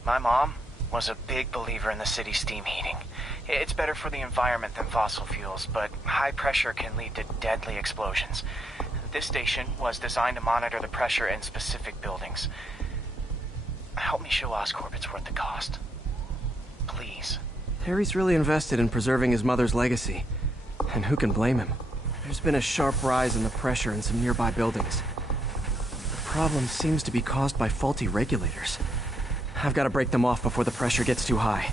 my mom was a big believer in the city's steam heating. It's better for the environment than fossil fuels, but high pressure can lead to deadly explosions. This station was designed to monitor the pressure in specific buildings. Help me show Oscorp it's worth the cost. Please. Harry's really invested in preserving his mother's legacy. And who can blame him? There's been a sharp rise in the pressure in some nearby buildings. The problem seems to be caused by faulty regulators. I've got to break them off before the pressure gets too high.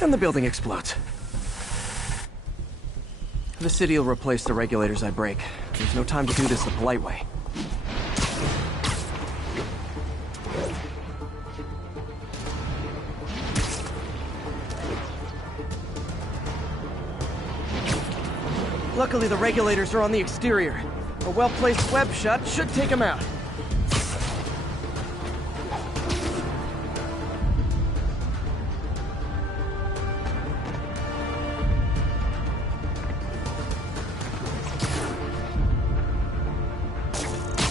And the building explodes. The city will replace the regulators I break. There's no time to do this the polite way. Luckily, the regulators are on the exterior. A well-placed web shut should take them out.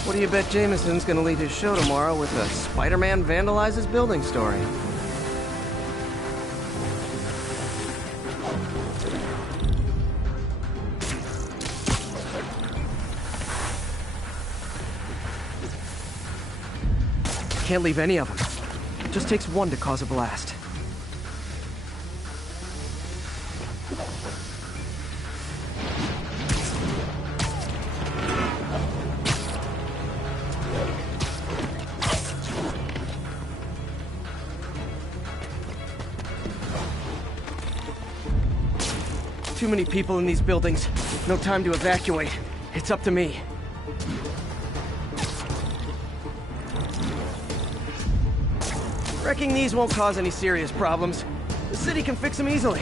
What do you bet Jameson's gonna lead his show tomorrow with a Spider-Man vandalizes building story? Can't leave any of them. It just takes one to cause a blast. Too many people in these buildings. No time to evacuate. It's up to me. Wrecking these won't cause any serious problems. The city can fix them easily.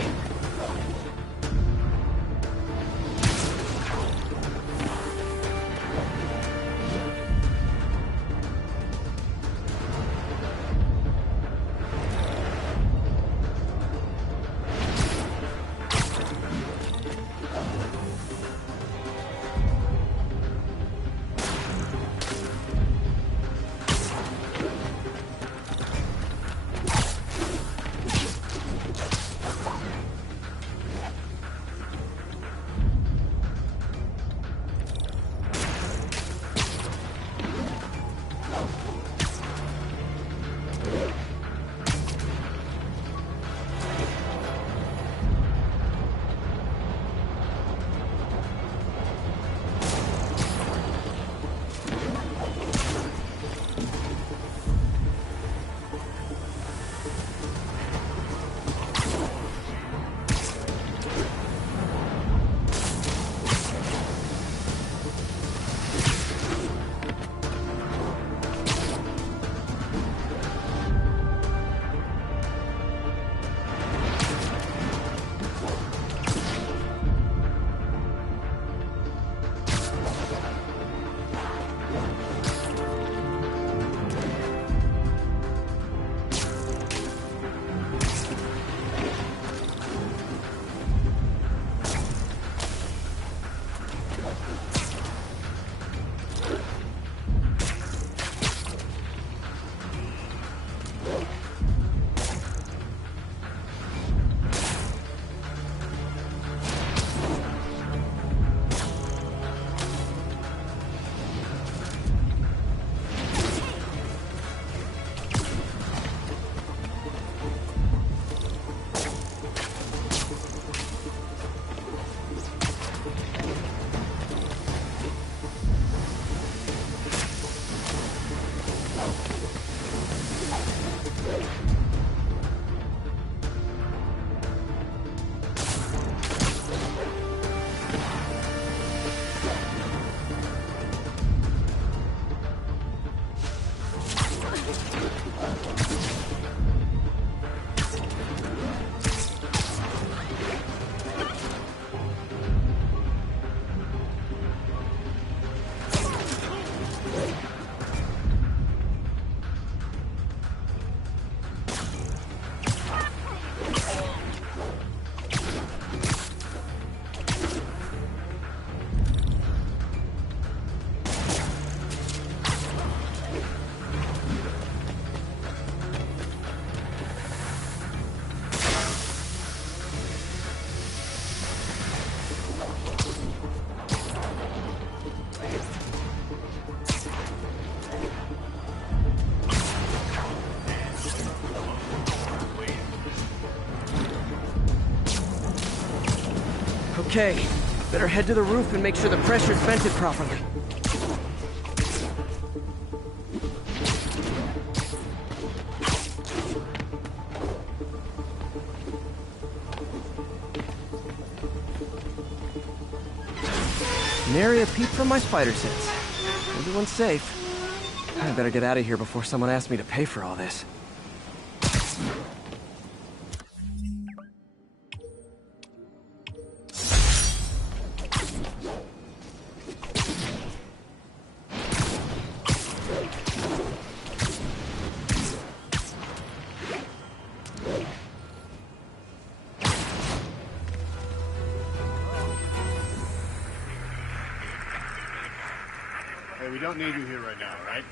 Okay, better head to the roof and make sure the pressure's vented properly. Nary a peep from my spider sense. Everyone's safe. I better get out of here before someone asks me to pay for all this. Hey, we don't need you here right now, right?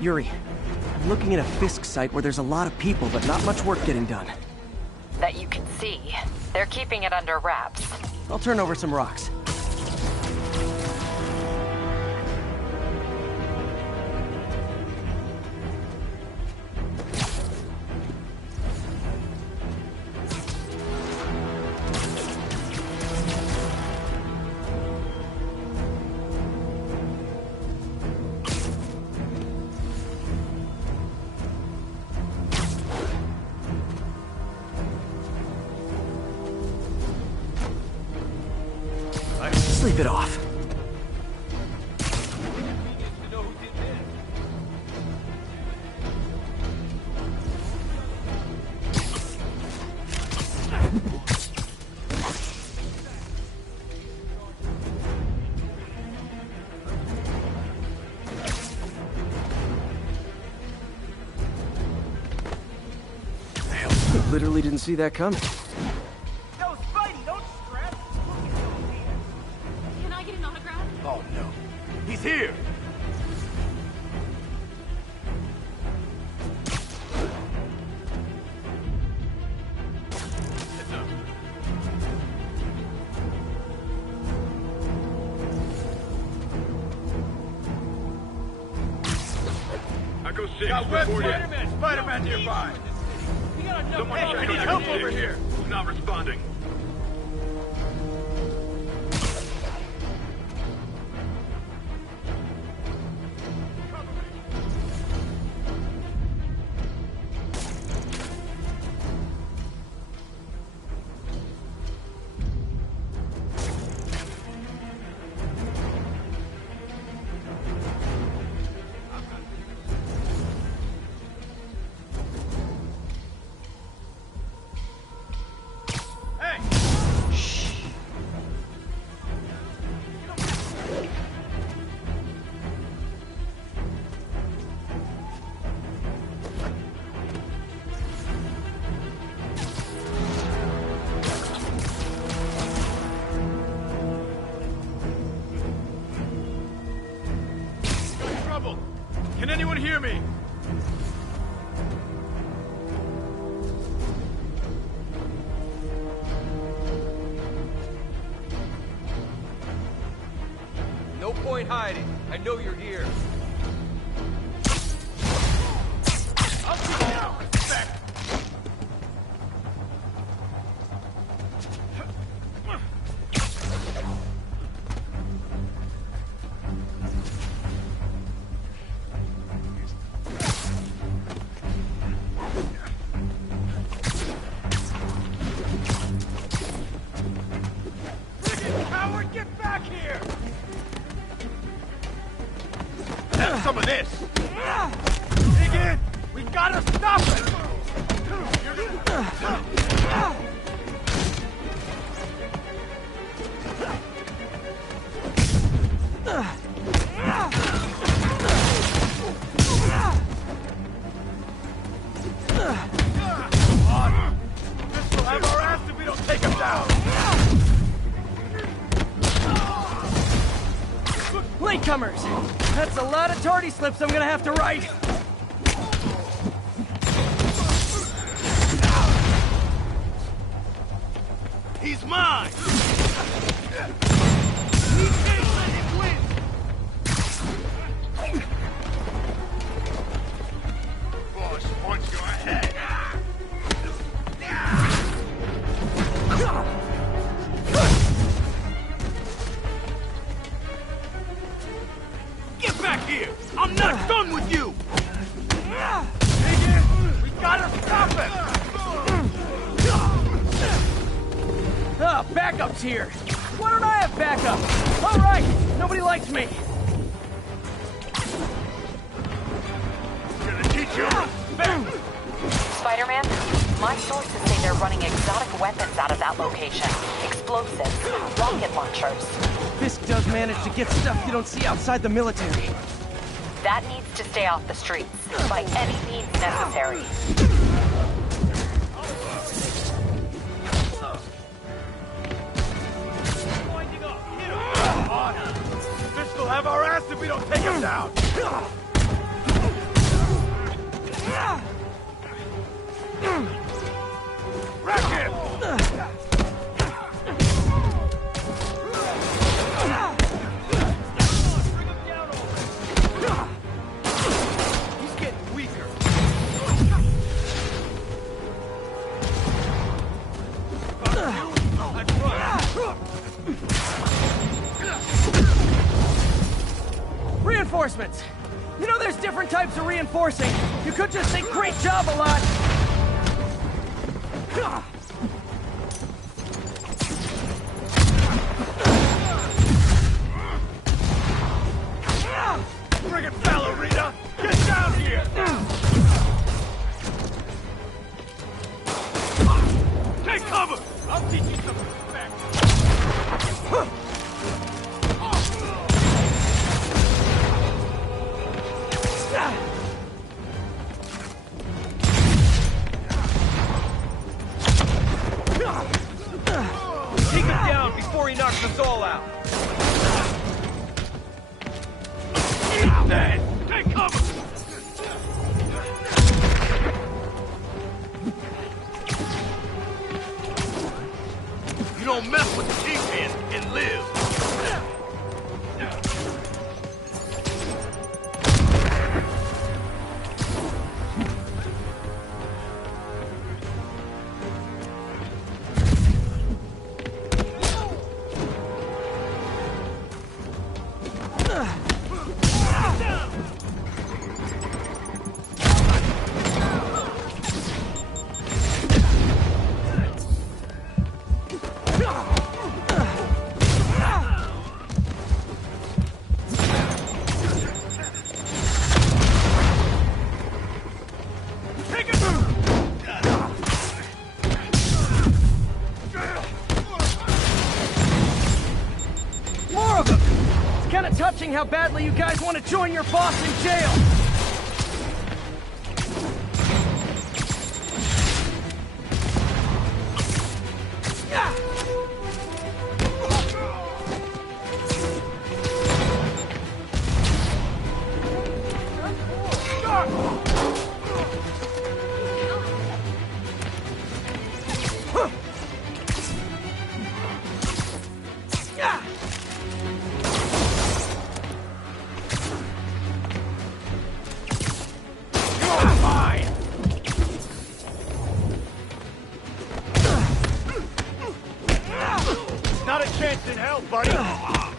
Yuri, I'm looking at a Fisk site where there's a lot of people, but not much work getting done. That you can see. They're keeping it under wraps. I'll turn over some rocks. Sleep it off. I literally didn't see that coming. Oh no. He's here! Echo 6, Got web report in. Spider-Man nearby! We got enough. Someone Hey, check we need on help Echo 6. over here! Who's not responding? Can anyone hear me? No point hiding. I know you're here. I'll see you now! Back! Howard, get back here! Have some of this! Dig in! We gotta stop it! This will have our ass if we don't take him down! Link! newcomers. That's a lot of tardy slips I'm gonna have to write. He's mine! We can't let him win! Boss wants your head! Get back here! I'm not done with you! Higgins, we gotta stop him! Ah, backup's here. Why don't I have backup? All right, nobody likes me. Gonna teach you respect! Spider-Man, my sources say they're running exotic weapons out of that location. Explosives, rocket launchers. Fisk does manage to get stuff you don't see outside the military. That needs to stay off the streets, by any means necessary. Fisk will have our ass if we don't take him down! Wreck him! He's getting weaker. Reinforcements! You know there's different types of reinforcing. You could just say great job a lot. Bring it, ballerina! Get down here! Take cover! I'll teach you some respect! Take him down before he knocks us all out. Dead! Take cover! You don't mess with the Kingpin and live! Touching how badly you guys want to join your boss in jail. Not a chance in hell, buddy! What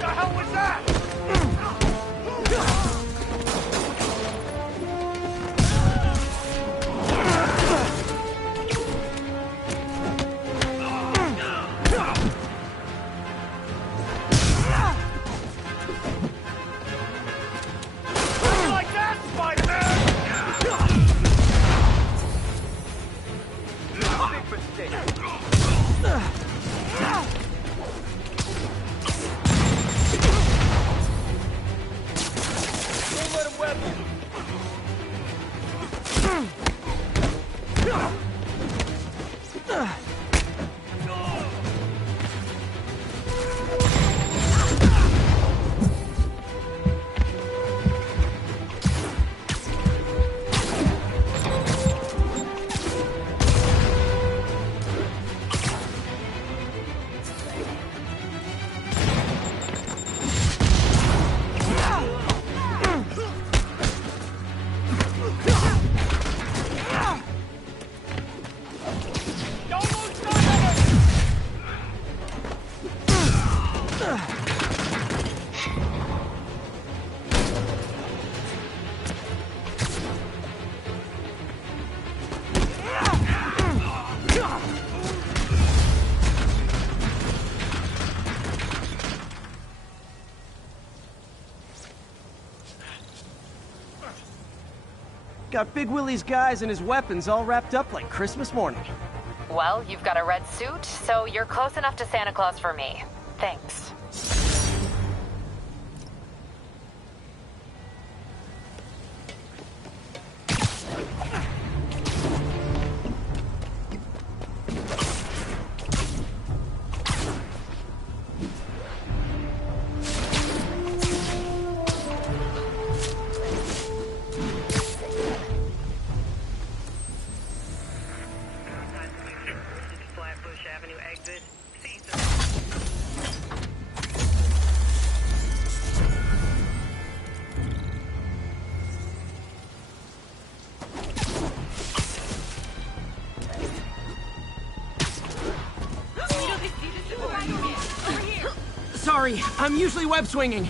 the hell was that? Like that, Spider-Man! Big mistake. Don't let him web you. Got Big Willie's guys and his weapons all wrapped up like Christmas morning. Well, you've got a red suit, so you're close enough to Santa Claus for me. Thanks. Sorry, I'm usually web swinging.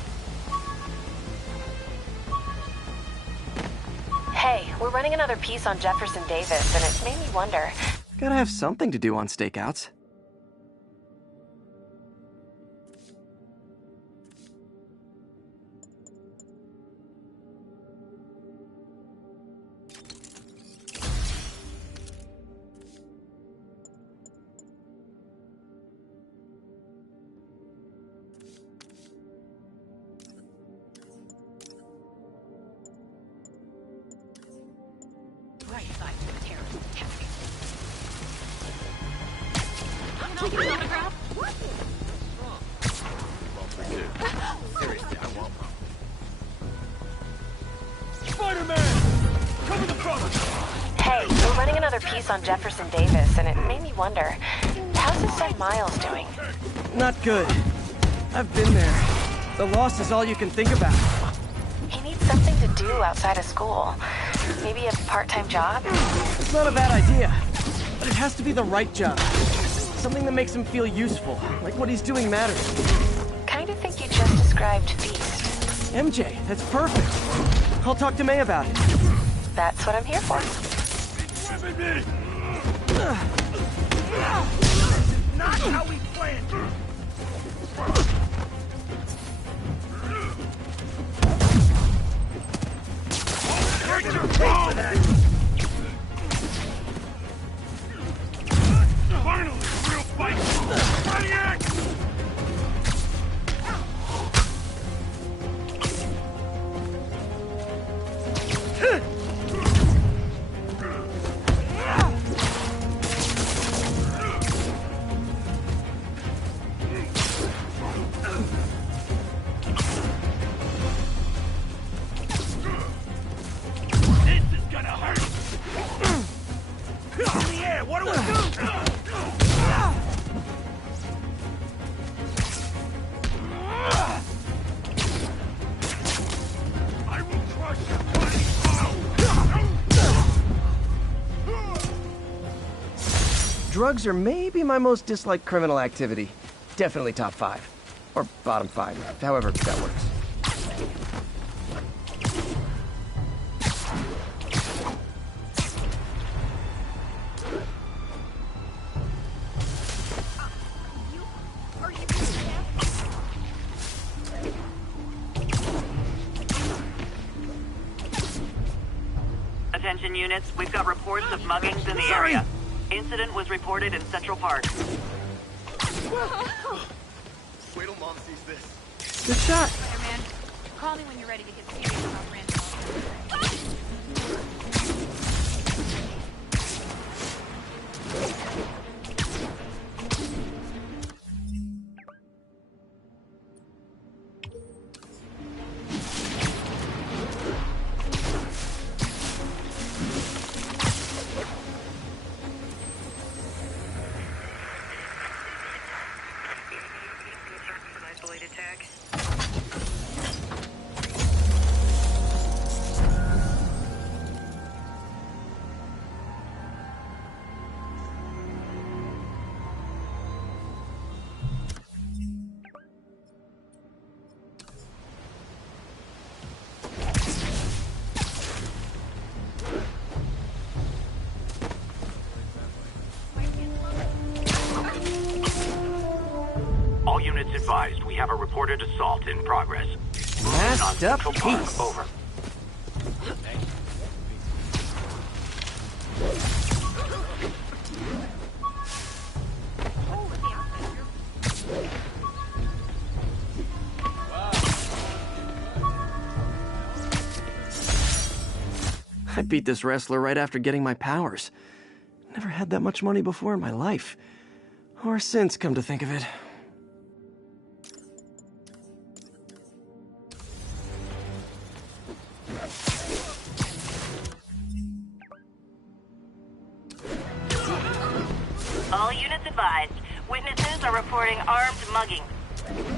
Hey, we're running another piece on Jefferson Davis, and it made me wonder. Gotta have something to do on stakeouts. Hey, we're running another piece on Jefferson Davis, and it made me wonder, how's his son Miles doing? Not good. I've been there. The loss is all you can think about. He needs something to do outside of school. Maybe a part-time job? It's not a bad idea, but it has to be the right job. Something that makes him feel useful, like what he's doing matters. Kind of think you just described Feast. MJ, that's perfect. I'll talk to May about it. That's what I'm here for. Not how we planned. Here's your face for that. Finally, real fight. Maniac! Drugs are maybe my most disliked criminal activity. Definitely top 5. Or bottom 5, however that works. Attention units, we've got reports of muggings in the area. Incident was reported in Central Park. Wait till Mom sees this. Good shot. Spider-Man, call me when you're ready to get serious about Randall. All units advised, we have a reported assault in progress. Masked up Central Park, piece. over. I beat this wrestler right after getting my powers. Never had that much money before in my life. Or since, come to think of it. All units advised. Witnesses are reporting armed mugging.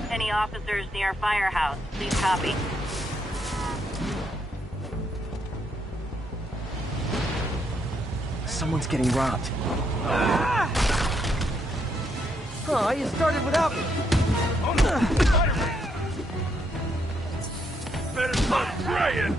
Any officers near Firehouse, please copy. Someone's getting robbed. Oh, you started without me. Better start praying.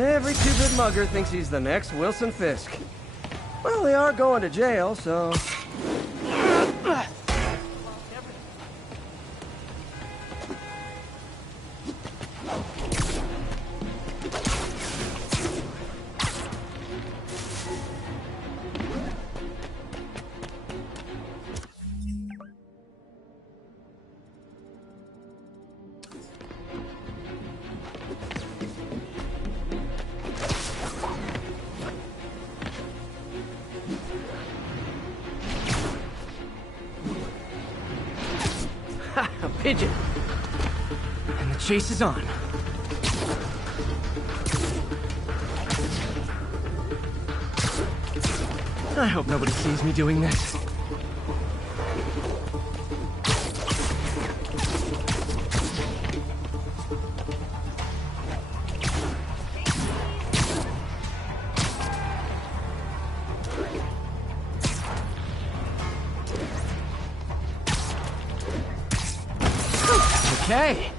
Every two-bit mugger thinks he's the next Wilson Fisk. Well, they are going to jail, so... A pigeon. And the chase is on. I hope nobody sees me doing this. Okay.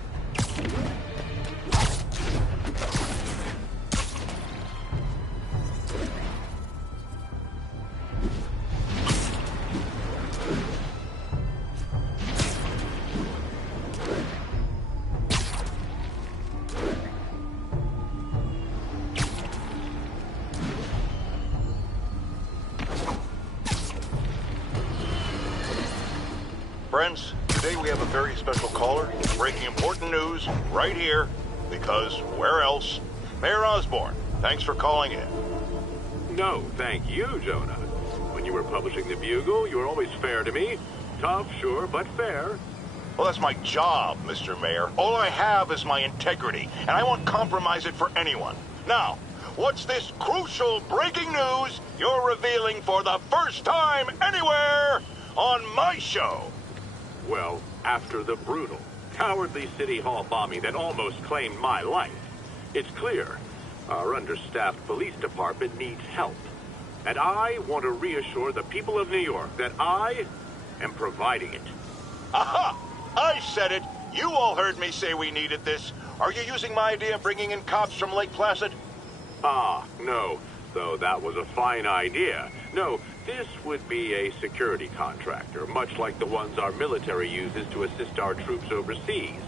Friends, today we have a very special caller breaking important news right here, because where else? Mayor Osborn, thanks for calling in. No, thank you, Jonah. When you were publishing the Bugle, you were always fair to me. Tough, sure, but fair. Well, that's my job, Mr. Mayor. All I have is my integrity, and I won't compromise it for anyone. Now, what's this crucial breaking news you're revealing for the first time anywhere on my show? Well, after the brutal, cowardly City Hall bombing that almost claimed my life, it's clear our understaffed police department needs help. And I want to reassure the people of New York that I am providing it. Aha! I said it! You all heard me say we needed this. Are you using my idea of bringing in cops from Lake Placid? Ah, no. Though that was a fine idea. No, this would be a security contractor, much like the ones our military uses to assist our troops overseas.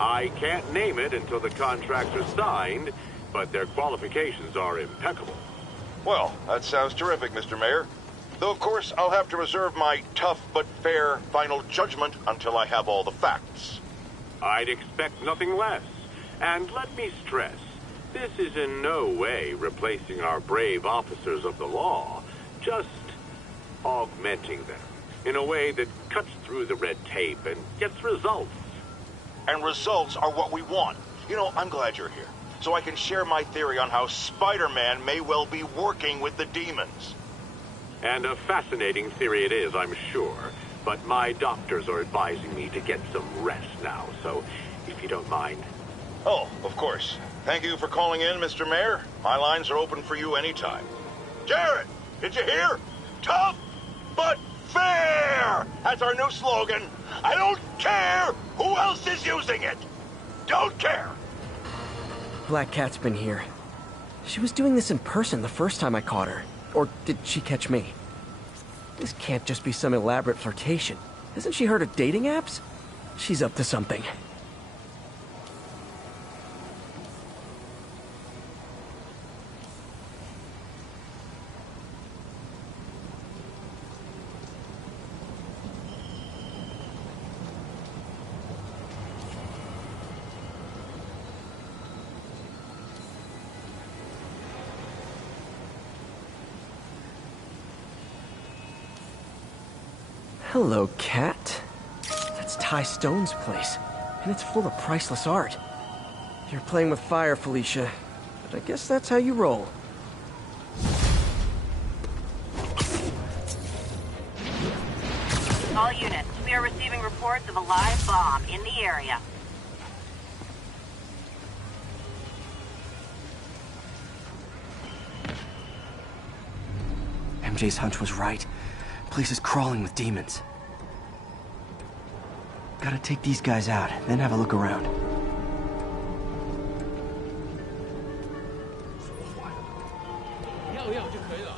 I can't name it until the contracts are signed, but their qualifications are impeccable. Well, that sounds terrific, Mr. Mayor. Though, of course, I'll have to reserve my tough but fair final judgment until I have all the facts. I'd expect nothing less. And let me stress, this is in no way replacing our brave officers of the law, just augmenting them in a way that cuts through the red tape and gets results. And results are what we want. You know, I'm glad you're here, so I can share my theory on how Spider-Man may well be working with the demons. And a fascinating theory it is, I'm sure. But my doctors are advising me to get some rest now, so if you don't mind. Oh, of course. Thank you for calling in, Mr. Mayor. My lines are open for you anytime. Jared, did you hear? Tough but fair! That's our new slogan. I don't care who else is using it. Don't care. Black Cat's been here. She was doing this in person the first time I caught her. Or did she catch me? This can't just be some elaborate flirtation. Hasn't she heard of dating apps? She's up to something. Hello, Cat. That's Ty Stone's place, and it's full of priceless art. You're playing with fire, Felicia, but I guess that's how you roll. All units, we are receiving reports of a live bomb in the area. MJ's hunch was right. Place is crawling with demons. Gotta take these guys out, then have a look around. 要就可以了，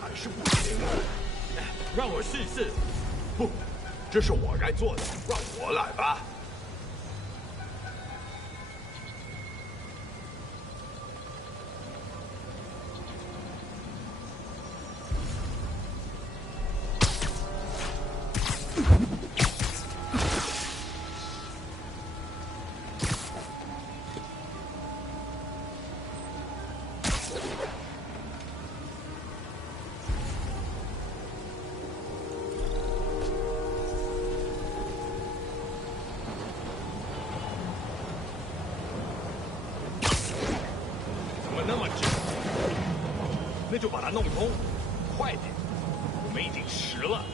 还是不行。让我试试。不，这是我该做的，让我来吧。 那就把它弄通，快点！我们已经迟了。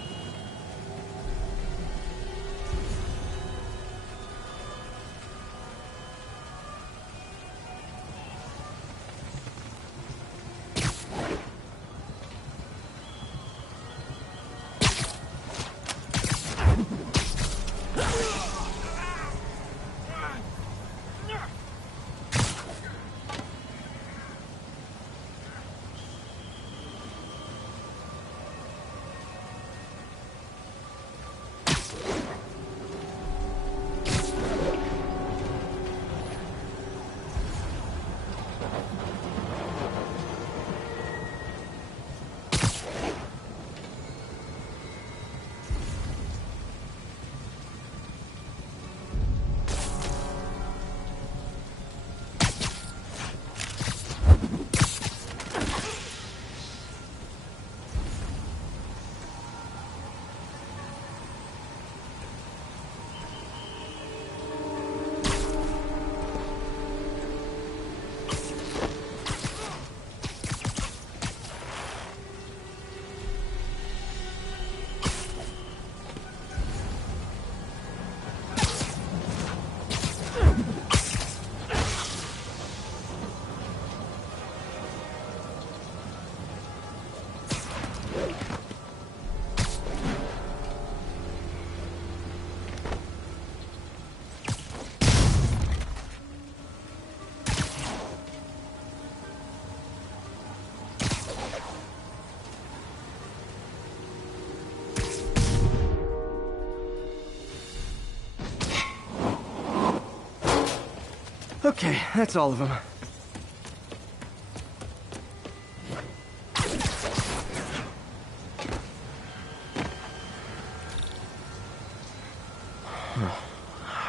Okay, that's all of them.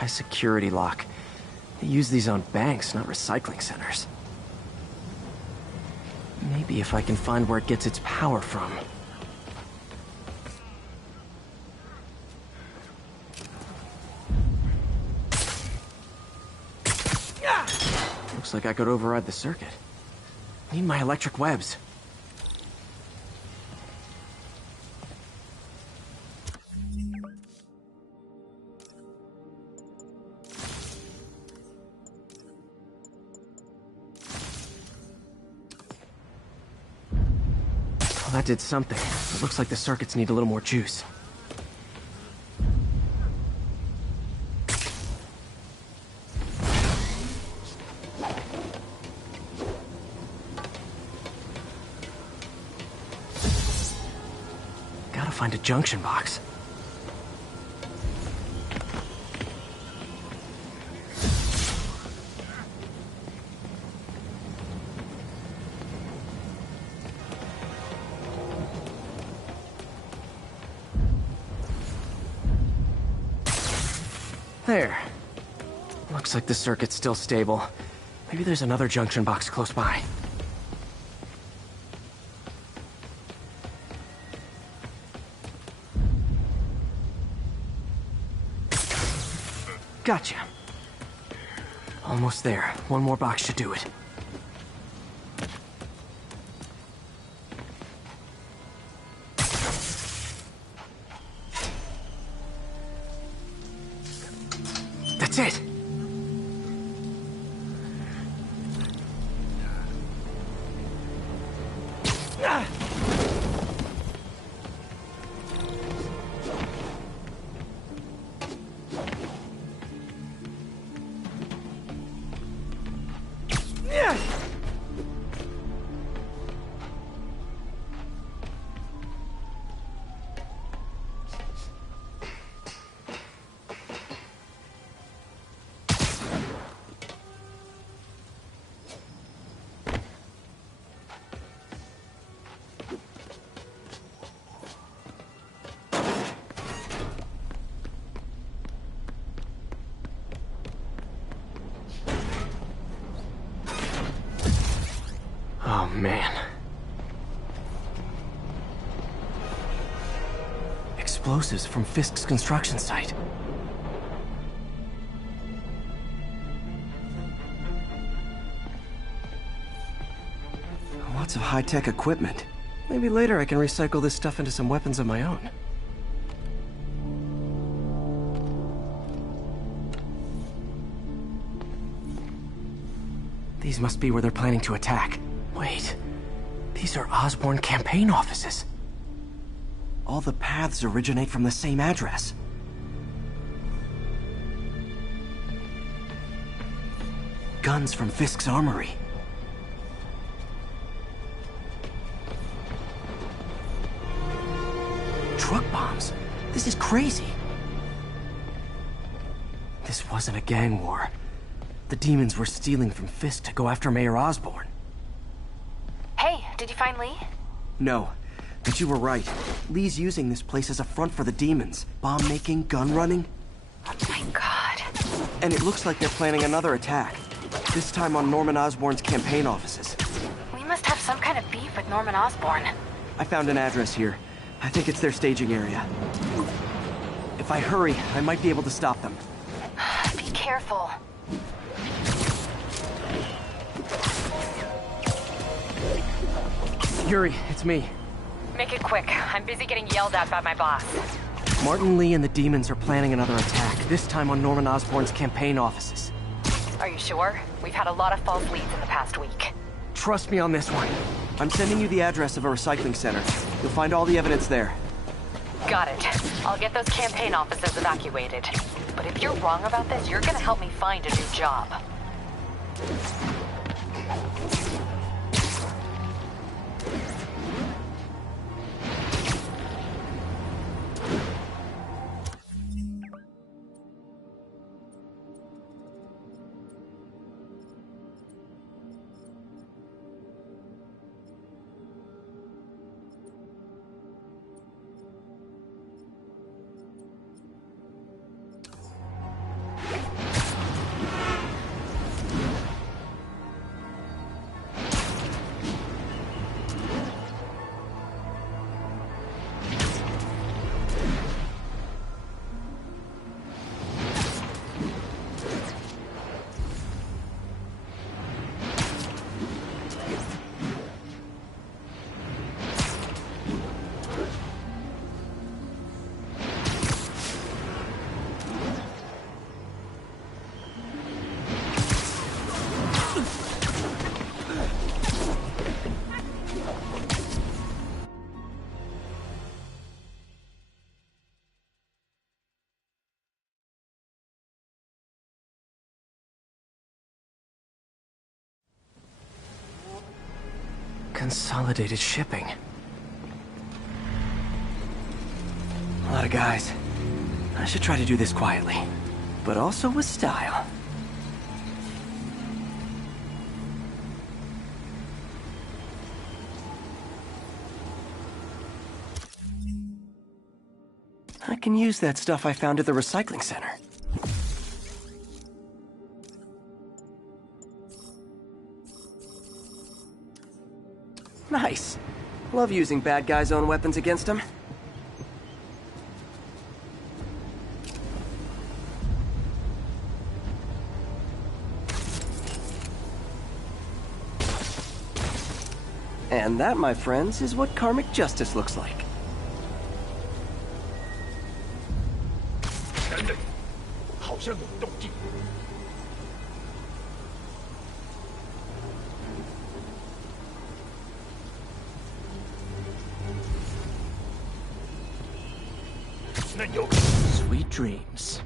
High security lock. They use these on banks, not recycling centers. Maybe if I can find where it gets its power from. Looks like I could override the circuit. Need my electric webs. Well, that did something. It looks like the circuits need a little more juice. Gotta find a junction box. There. Looks like the circuit's still stable. Maybe there's another junction box close by. Gotcha. Almost there. One more box should do it. That's it! Oh, man. Explosives from Fisk's construction site. Lots of high-tech equipment. Maybe later I can recycle this stuff into some weapons of my own. These must be where they're planning to attack. Wait, these are Osborn campaign offices. All the paths originate from the same address. Guns from Fisk's armory. Truck bombs. This is crazy. This wasn't a gang war. The demons were stealing from Fisk to go after Mayor Osborn. Hey, did you find Lee? No, but you were right. Lee's using this place as a front for the demons. Bomb-making, gun-running. Oh my god. And it looks like they're planning another attack. This time on Norman Osborn's campaign offices. We must have some kind of beef with Norman Osborn. I found an address here. I think it's their staging area. If I hurry, I might be able to stop them. Be careful. Yuri, it's me. Make it quick. I'm busy getting yelled at by my boss. Martin Lee and the demons are planning another attack, this time on Norman Osborn's campaign offices. Are you sure? We've had a lot of false leads in the past week. Trust me on this one. I'm sending you the address of a recycling center. You'll find all the evidence there. Got it. I'll get those campaign offices evacuated. But if you're wrong about this, you're gonna help me find a new job. Consolidated shipping. A lot of guys. I should try to do this quietly, but also with style. I can use that stuff I found at the recycling center. Nice. Love using bad guys' own weapons against them. And that, my friends, is what karmic justice looks like. Sweet dreams.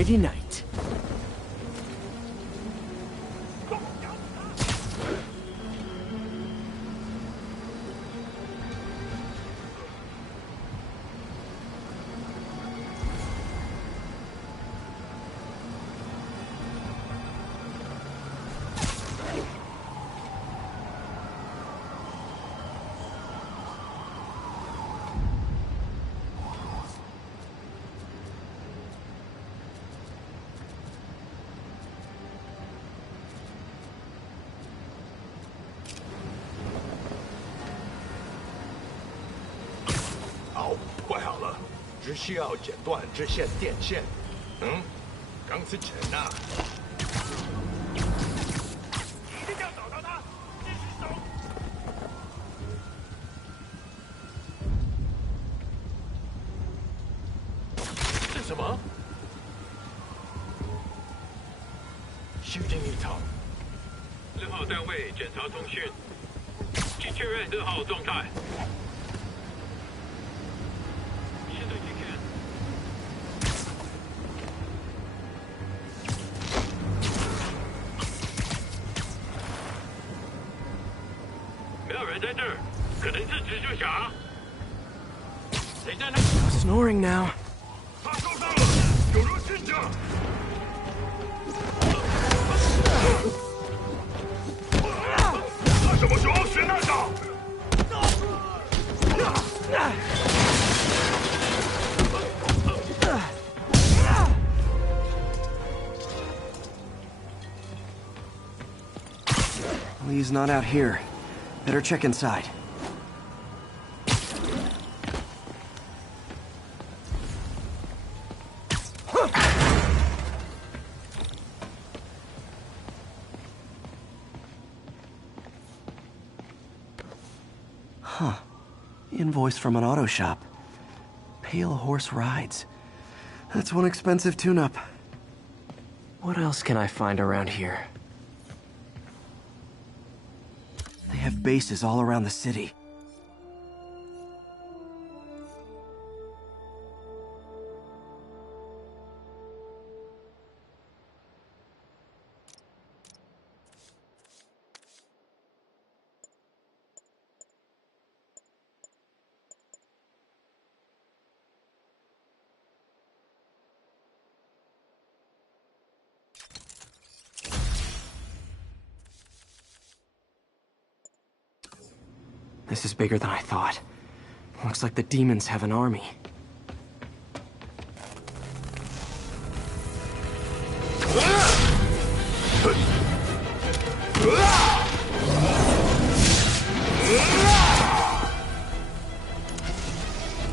Friday night.只需要剪断这线电线。钢丝尘呐！一定要找到他，继续搜。是什么？修建一场。4号单位检查通讯，请确认4号状态。 Snoring now. 他受伤了，有人进去。他什么时候学那个？ Lee's not out here. Better check inside. Huh. Invoice from an auto shop. Pale Horse Rides. That's one expensive tune-up. What else can I find around here? They have bases all around the city. This is bigger than I thought. Looks like the demons have an army.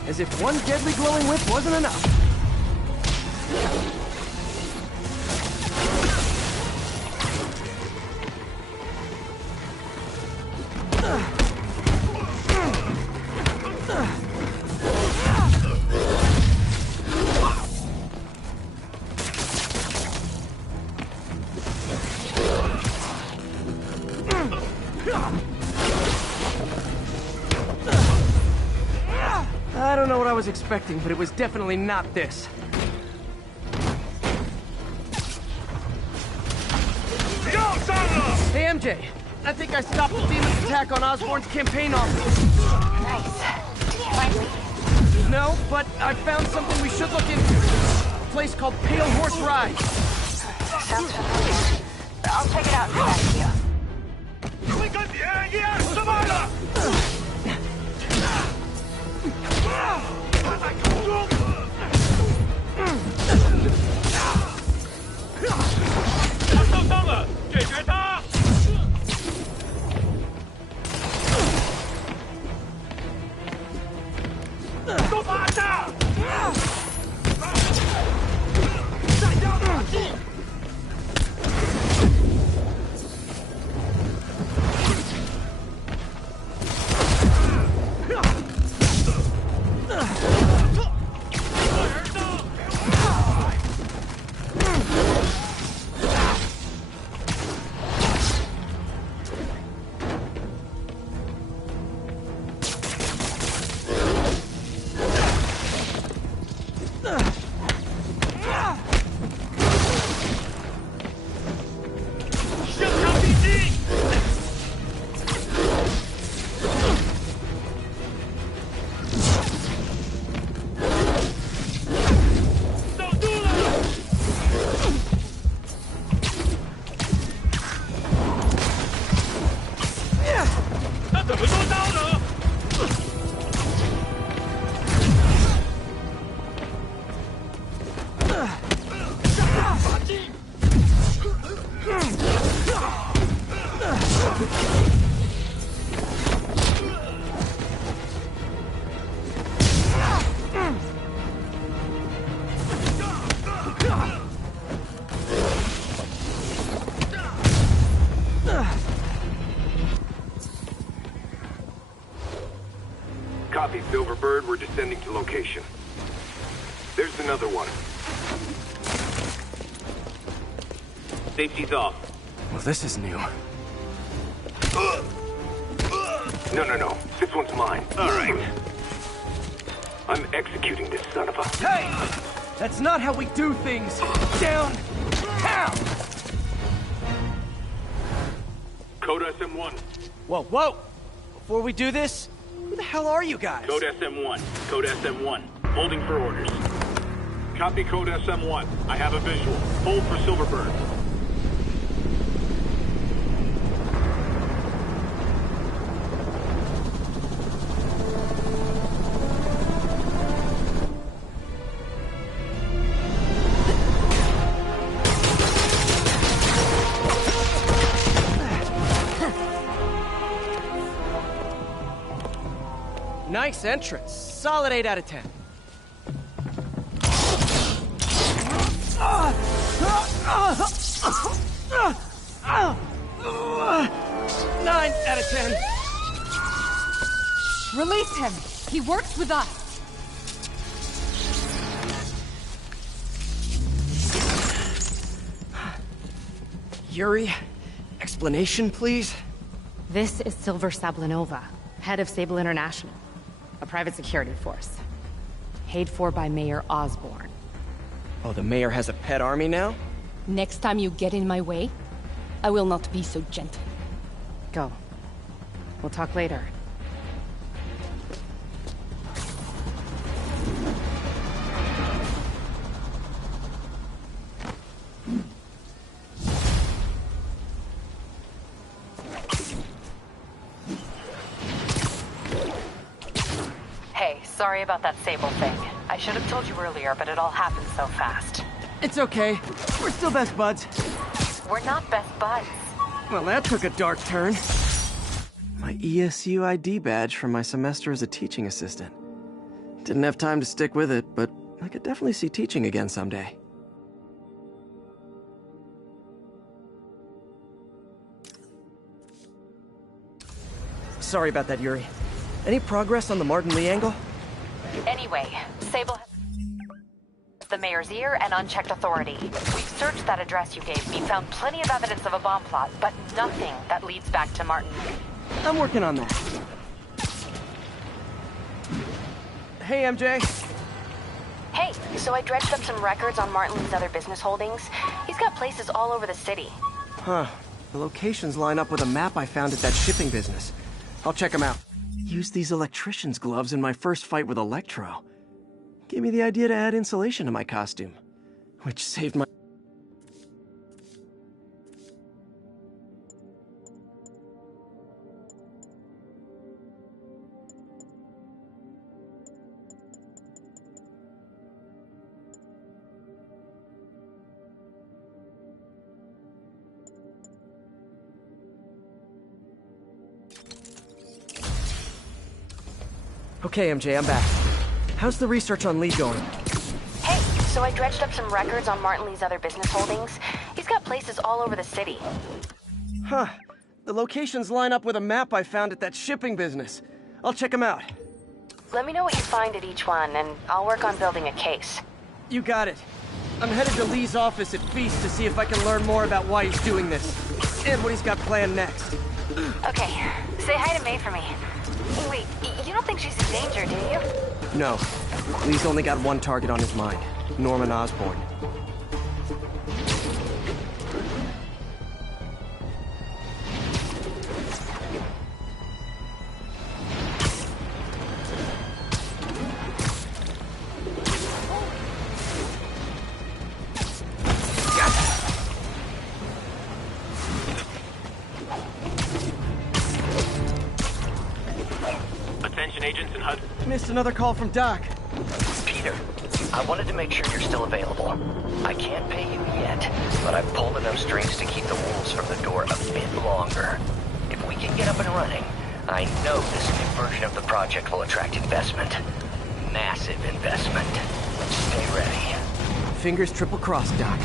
As if one deadly glowing whip wasn't enough. I don't know what I was expecting, but it was definitely not this. Hey, MJ. I think I stopped the demon's attack on Osborn's campaign office. Nice. Did you find me? No, but I found something we should look into. A place called Pale Horse Rides. Sounds familiar. I'll check it out and get back to you. 会跟别人一样失败了。他在空中。他受伤了，解决他。都趴下！闪耀打击！ Copy, Silverbird. We're descending to location. There's another one. Safety's off. Well, this is new. No. This one's mine. All right. I'm executing this son of a... Hey! That's not how we do things! Down! Down! Code SM-1. Whoa! Before we do this, who the hell are you guys? Code SM-1. Code SM-1. Holding for orders. Copy Code SM-1. I have a visual. Hold for Silverbird. Nice entrance. Solid 8 out of 10. 9 out of 10. Release him. He works with us. Yuri, explanation, please? This is Silver Sablinova, head of Sable International, a private security force. Paid for by Mayor Osborn. Oh, the mayor has a pet army now? Next time you get in my way, I will not be so gentle. Go. We'll talk later. Hey, sorry about that Sable thing. I should have told you earlier, but it all happened so fast. It's okay. We're still best buds. We're not best buds. Well, that took a dark turn. My ESU ID badge from my semester as a teaching assistant. Didn't have time to stick with it, but I could definitely see teaching again someday. Sorry about that, Yuri. Any progress on the Martin Lee angle? Anyway, Sable has the mayor's ear and unchecked authority. We've searched that address you gave me, found plenty of evidence of a bomb plot, but nothing that leads back to Martin Lee. I'm working on that. Hey, MJ. Hey, so I dredged up some records on Martin Lee's other business holdings. He's got places all over the city. Huh. The locations line up with a map I found at that shipping business. I'll check them out. Used these electrician's gloves in my first fight with Electro. Gave me the idea to add insulation to my costume, which saved my... Okay, MJ, I'm back. How's the research on Lee going? Hey, so I dredged up some records on Martin Lee's other business holdings. He's got places all over the city. Huh. The locations line up with a map I found at that shipping business. I'll check them out. Let me know what you find at each one, and I'll work on building a case. You got it. I'm headed to Lee's office at Feast to see if I can learn more about why he's doing this, and what he's got planned next. Okay, say hi to May for me. Wait, you don't think she's in danger, do you? No. Lee's only got one target on his mind. Norman Osborn. Agents in Hudson. Missed another call from Doc. Peter, I wanted to make sure you're still available. I can't pay you yet, but I've pulled enough strings to keep the wolves from the door a bit longer. If can get up and running, I know this new version of the project will attract investment. Massive investment. Stay ready. Fingers triple crossed, Doc.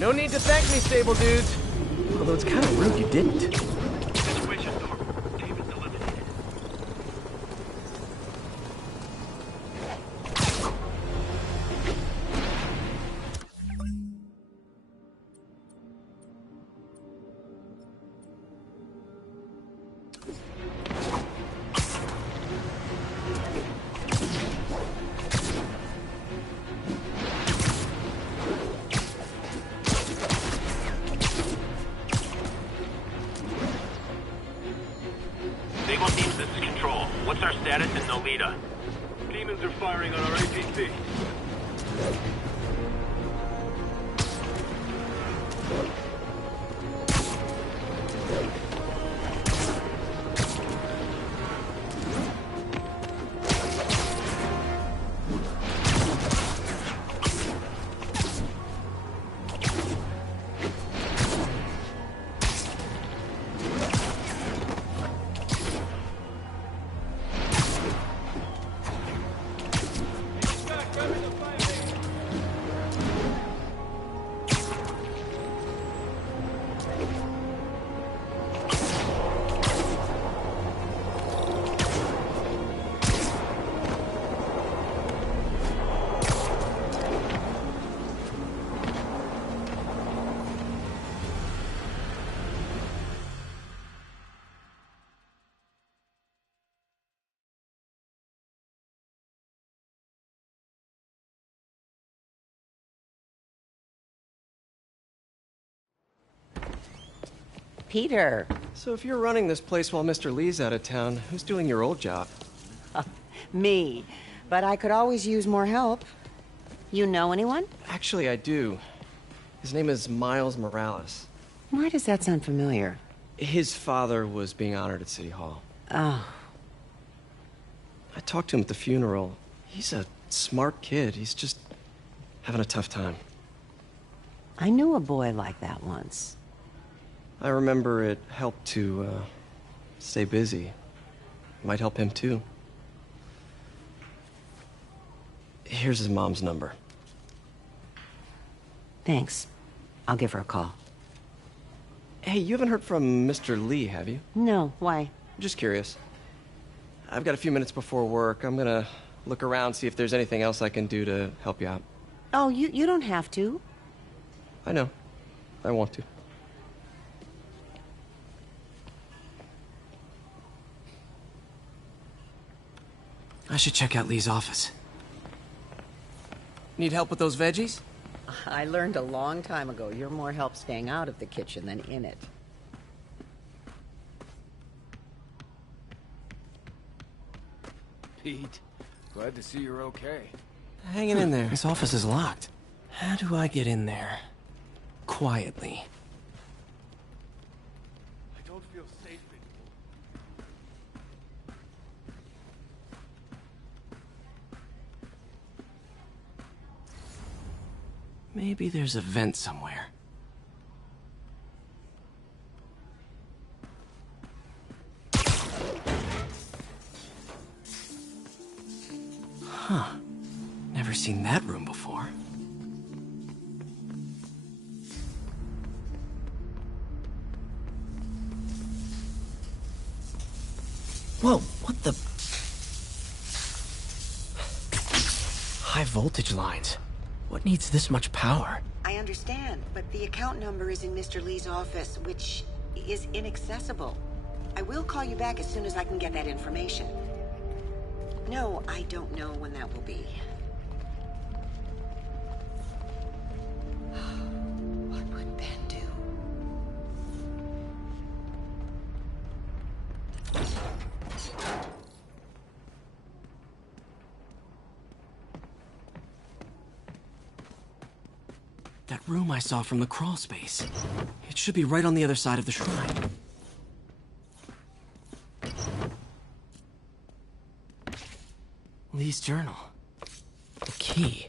No need to thank me, stable dudes. Although it's kind of rude you didn't. What's our status in Nolita? Demons are firing on our APC. Peter. So if you're running this place while Mr. Lee's out of town, who's doing your old job? Me. But I could always use more help. You know anyone? Actually, I do. His name is Miles Morales. Why does that sound familiar? His father was being honored at City Hall. Oh. I talked to him at the funeral. He's a smart kid. He's just having a tough time. I knew a boy like that once. I remember it helped to, stay busy. Might help him, too. Here's his mom's number. Thanks. I'll give her a call. Hey, you haven't heard from Mr. Lee, have you? No, why? Just curious. I've got a few minutes before work. I'm gonna look around, see if there's anything else I can do to help you out. Oh, you don't have to. I know. I want to. I should check out Lee's office. Need help with those veggies? I learned a long time ago you're more help staying out of the kitchen than in it. Pete, glad to see you're okay. Hanging in there. This office is locked. How do I get in there? Quietly. I don't feel safe anymore. Maybe there's a vent somewhere. Huh. Never seen that room before. Whoa, what the... High voltage lines. What needs this much power? I understand, but the account number is in Mr. Lee's office, which is inaccessible. I will call you back as soon as I can get that information. No, I don't know when that will be. What would Ben do? That room I saw from the crawl space. It should be right on the other side of the shrine. Lee's journal. The key.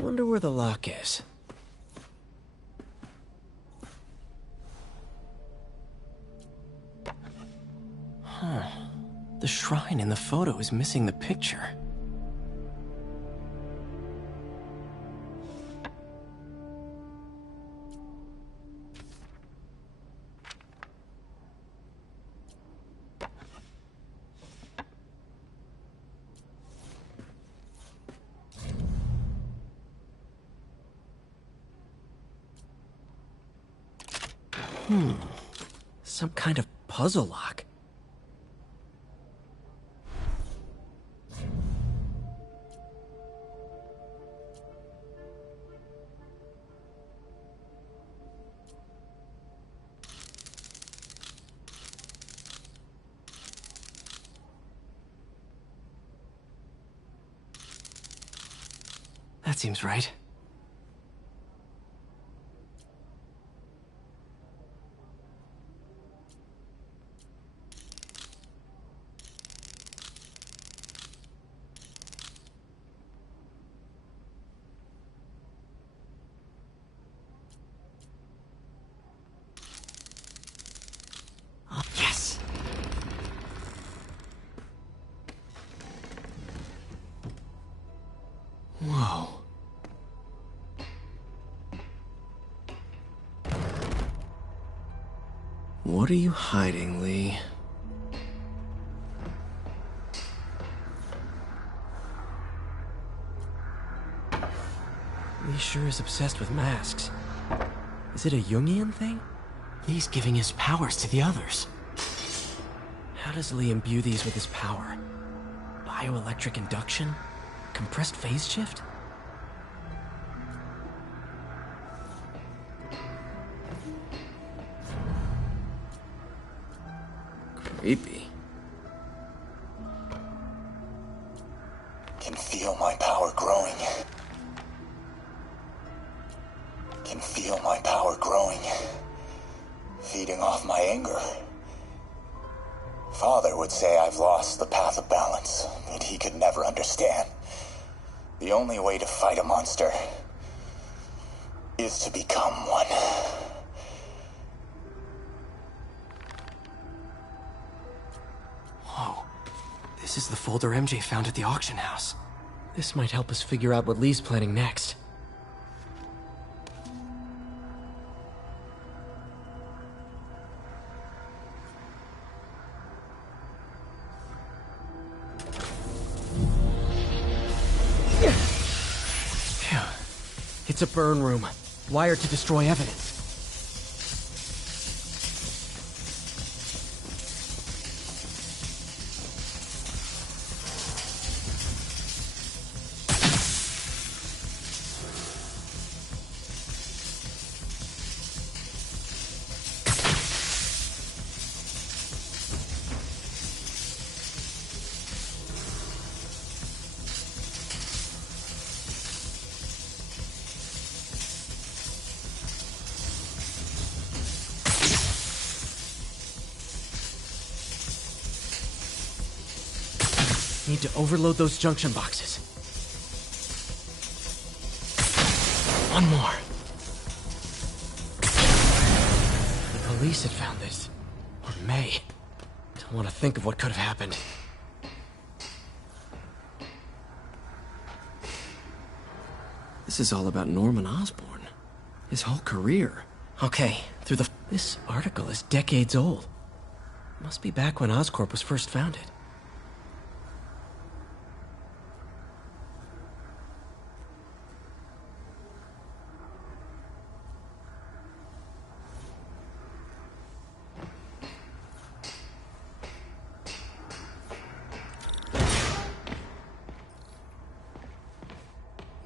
Wonder where the lock is. Huh. The shrine in the photo is missing the picture. Some kind of puzzle lock. That seems right. Yes! Whoa. What are you hiding, Lee? Lee sure is obsessed with masks. Is it a Jungian thing? Lee's giving his powers to the others. How does Lee imbue these with his power? Bioelectric induction? Compressed phase shift? Creepy. Can feel my power growing. Can feel my power growing. Feeding off my anger. Father would say I've lost the path of balance, but he could never understand. The only way to fight a monster is to become one. Whoa. This is the folder MJ found at the auction house. This might help us figure out what Lee's planning next. Phew. It's a burn room, wired to destroy evidence. Need to overload those junction boxes. One more. The police had found this. Or May. Don't want to think of what could have happened. This is all about Norman Osborn. His whole career. Okay, through the... This article is decades old. Must be back when Oscorp was first founded.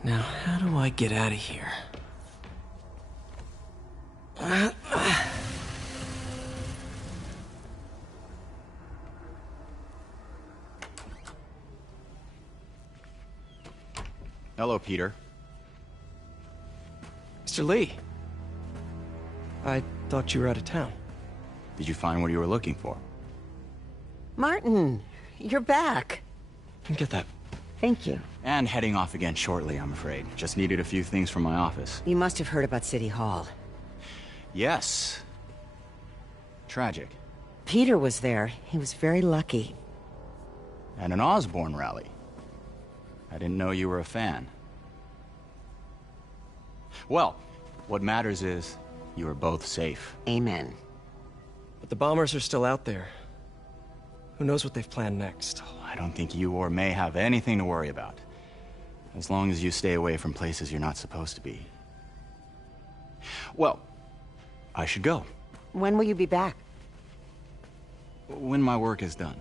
Now, how do I get out of here? Hello, Peter. Mr. Lee. I thought you were out of town. Did you find what you were looking for? Martin, you're back. Get that. Thank you. And heading off again shortly, I'm afraid. Just needed a few things from my office. You must have heard about City Hall. Yes. Tragic. Peter was there. He was very lucky. At an Osborn rally. I didn't know you were a fan. Well, what matters is you are both safe. Amen. But the bombers are still out there. Who knows what they've planned next? I don't think you or May have anything to worry about. As long as you stay away from places you're not supposed to be. Well, I should go. When will you be back? When my work is done.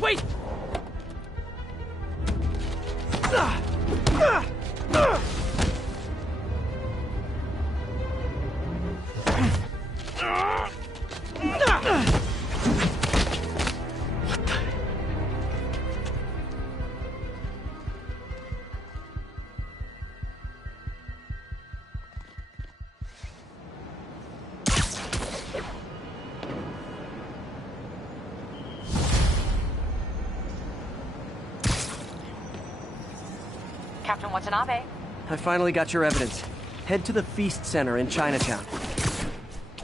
Wait! Captain Watanabe. I finally got your evidence. Head to the Feast Center in Chinatown.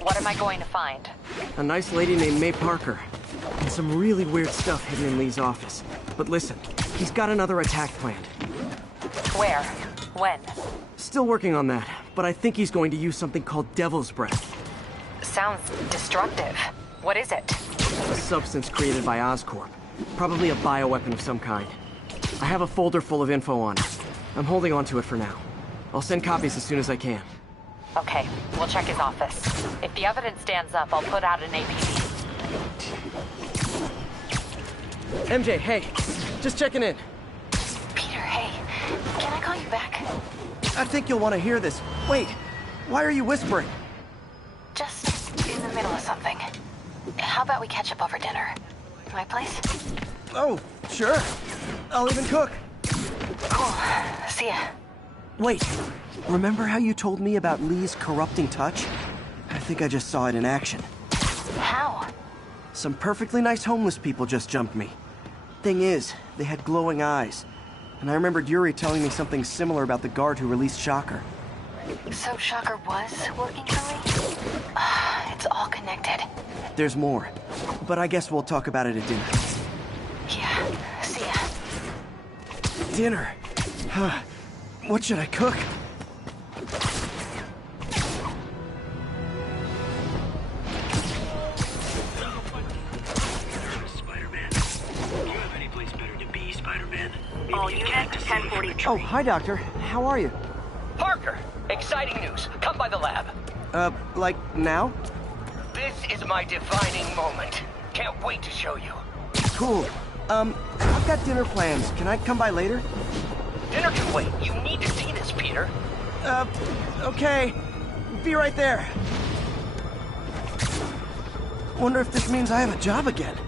What am I going to find? A nice lady named May Parker. And some really weird stuff hidden in Lee's office. But listen, he's got another attack planned. Where? When? Still working on that, but I think he's going to use something called Devil's Breath. Sounds destructive. What is it? A substance created by Oscorp. Probably a bioweapon of some kind. I have a folder full of info on it. I'm holding on to it for now. I'll send copies as soon as I can. Okay, we'll check his office. If the evidence stands up, I'll put out an APB. MJ, hey. Just checking in. Peter, hey. Can I call you back? I think you'll want to hear this. Wait, why are you whispering? Just in the middle of something. How about we catch up over dinner? My place? Oh, sure. I'll even cook. Cool. See ya. Wait, remember how you told me about Lee's corrupting touch? I think I just saw it in action. How? Some perfectly nice homeless people just jumped me. Thing is, they had glowing eyes. And I remembered Yuri telling me something similar about the guard who released Shocker. So Shocker was working for Lee? It's all connected. There's more. But I guess we'll talk about it at dinner. Yeah, see ya. Dinner? What should I cook? Spider-Man. Do you have any place better to be, Spider-Man? All units, 1042. Oh, hi, Doctor. How are you? Parker! Exciting news. Come by the lab. Like now? This is my defining moment. Can't wait to show you. Cool. I've got dinner plans. Can I come by later? Dinner can wait. You need to see this, Peter. Okay. Be right there. Wonder if this means I have a job again.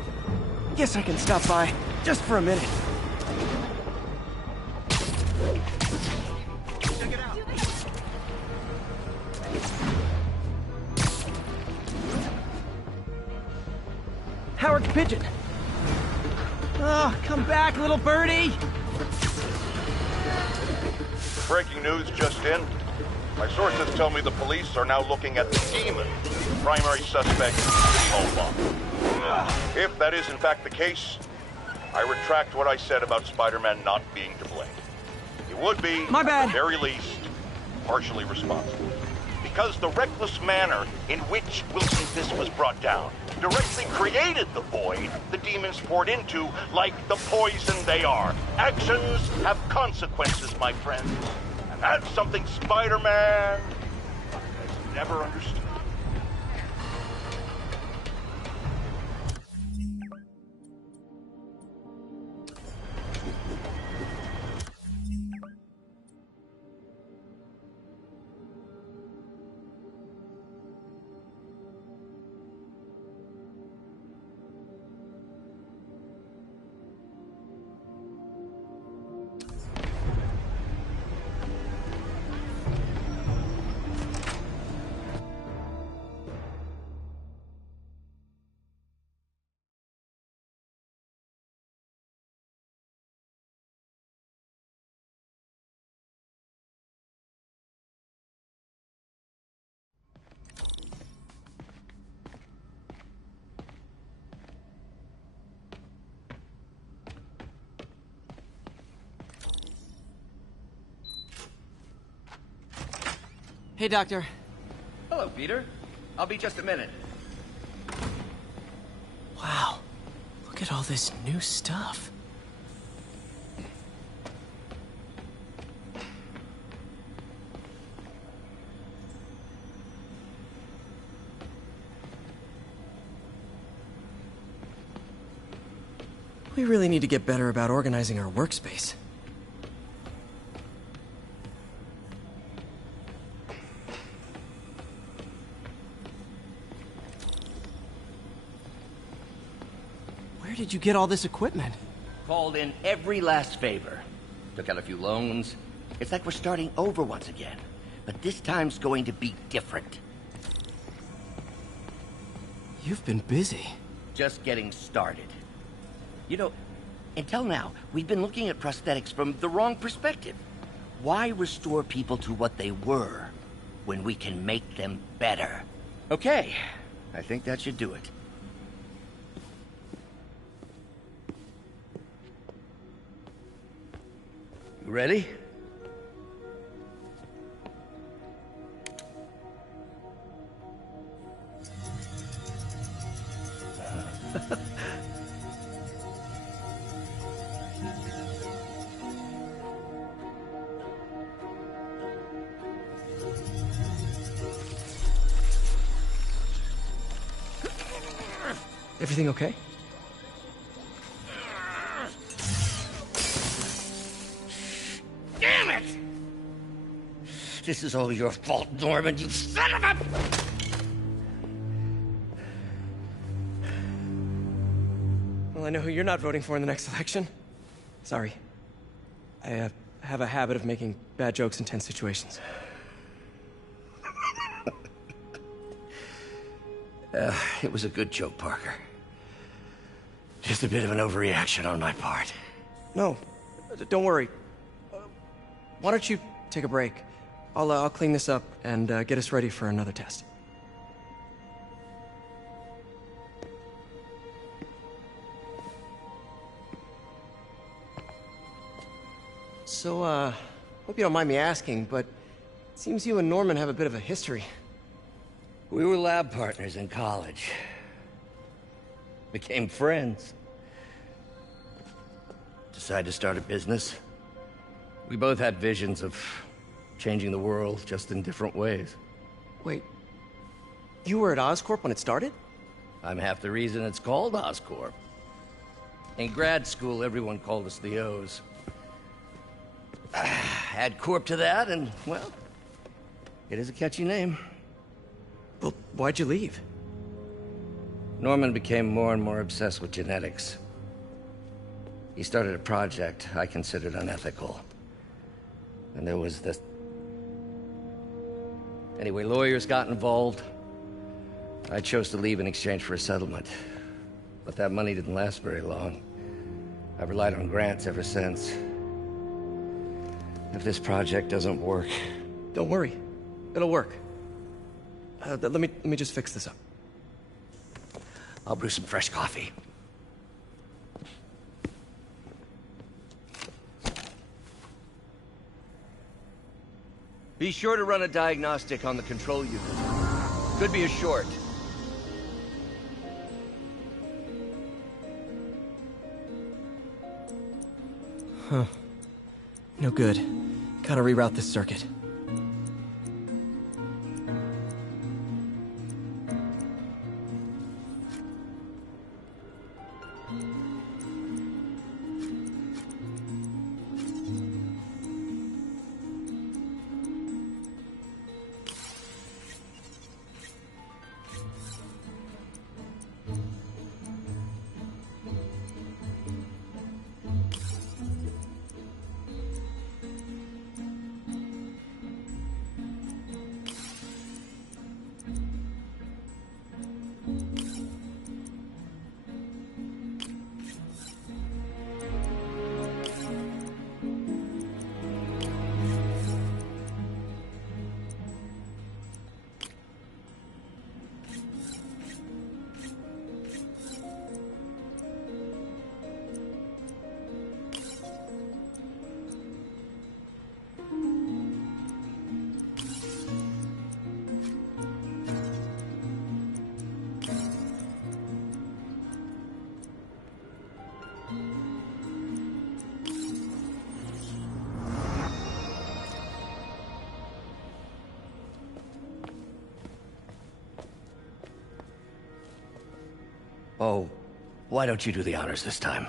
Guess I can stop by, just for a minute. Check it out. Howard's pigeon. Oh, come back, little birdie! Breaking news just in. My sources tell me the police are now looking at the Demon, primary suspect in the home bomb. If that is in fact the case, I retract what I said about Spider-Man not being to blame. He would be, my bad, at the very least, partially responsible. Because the reckless manner in which Wilson Fisk was brought down directly created the void the demons poured into, like the poison they are. Actions have consequences, my friends. And that's something Spider-Man has never understood. Hey, Doctor. Hello, Peter. I'll be just a minute. Wow. Look at all this new stuff. We really need to get better about organizing our workspace. Where did you get all this equipment? Called in every last favor. Took out a few loans. It's like we're starting over once again. But this time's going to be different. You've been busy. Just getting started. You know, until now, we've been looking at prosthetics from the wrong perspective. Why restore people to what they were when we can make them better? Okay, I think that should do it. You ready? Everything okay? Damn it! This is all your fault, Norman, you son of a... Well, I know who you're not voting for in the next election. Sorry. I have a habit of making bad jokes in tense situations. It was a good joke, Parker. Just a bit of an overreaction on my part. No, don't worry. Why don't you take a break? I'll clean this up and get us ready for another test. So, hope you don't mind me asking, but it seems you and Norman have a bit of a history. We were lab partners in college. Became friends. Decided to start a business. We both had visions of changing the world, just in different ways. Wait, You were at Oscorp when it started? I'm half the reason it's called Oscorp. In grad school, everyone called us the O's. Add Corp to that, and, well, it is a catchy name. Well, why'd you leave? Norman became more and more obsessed with genetics. He started a project I considered unethical. And there was this... Anyway, lawyers got involved. I chose to leave in exchange for a settlement. But that money didn't last very long. I've relied on grants ever since. If this project doesn't work... Don't worry. It'll work. Let me just fix this up. I'll brew some fresh coffee. Be sure to run a diagnostic on the control unit. Could be a short. Huh. No good. Gotta reroute this circuit. Oh, why don't you do the honors this time?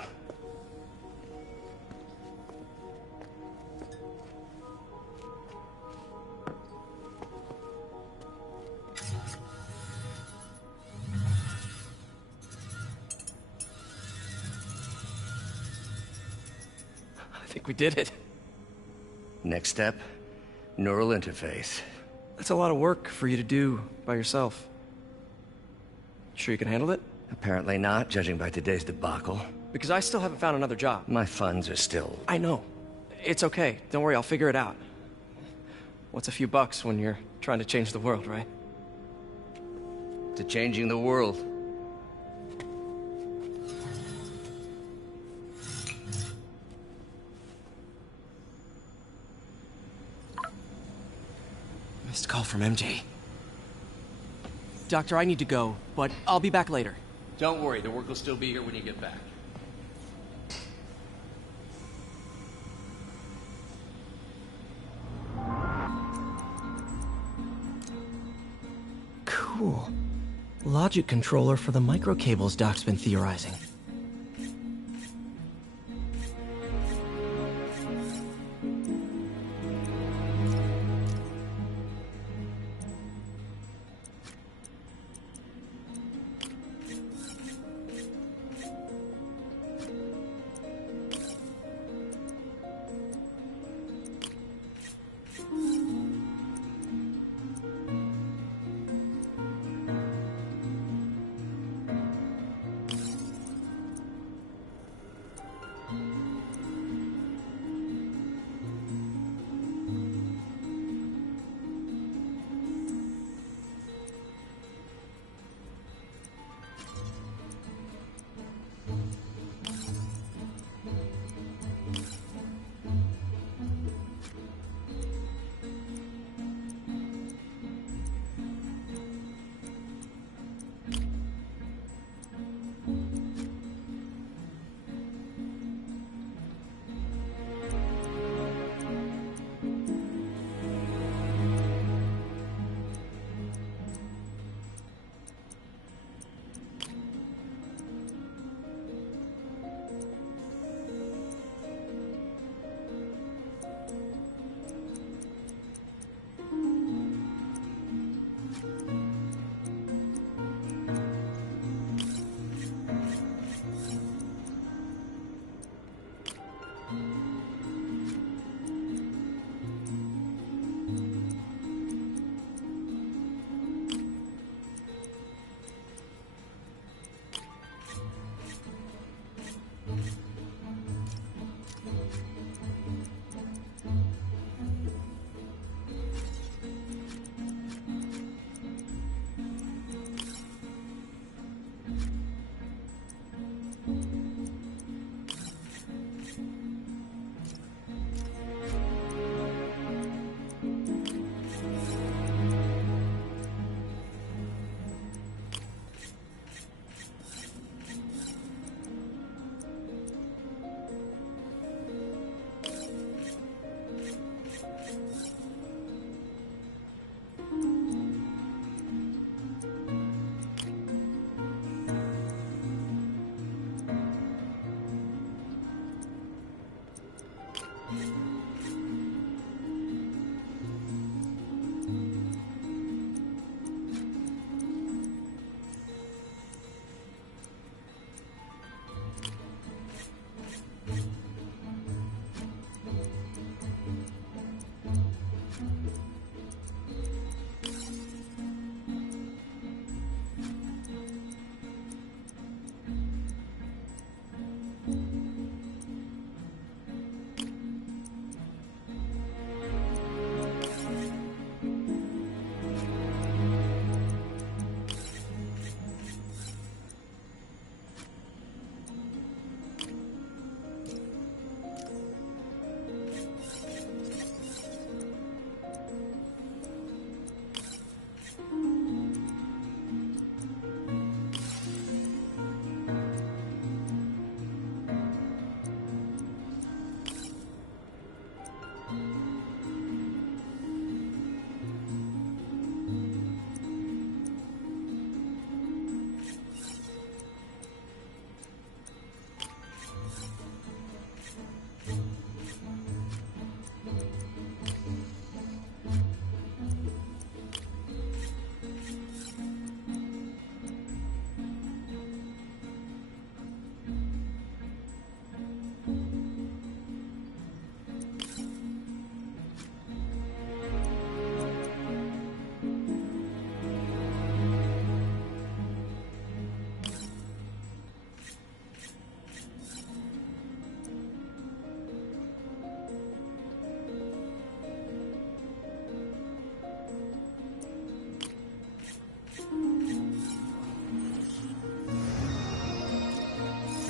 I think we did it. Next step, neural interface. That's a lot of work for you to do by yourself. Sure you can handle it? Apparently not, judging by today's debacle. Because I still haven't found another job. My funds are still... I know. It's okay. Don't worry, I'll figure it out. What's a few bucks when you're trying to change the world, right? To changing the world. Missed call from MJ. Doctor, I need to go, but I'll be back later. Don't worry, the work will still be here when you get back. Cool. Logic controller for the microcables Doc's been theorizing.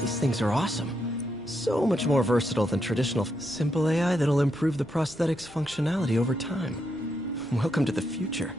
These things are awesome. So much more versatile than traditional simple AI that'll improve the prosthetic's functionality over time. Welcome to the future.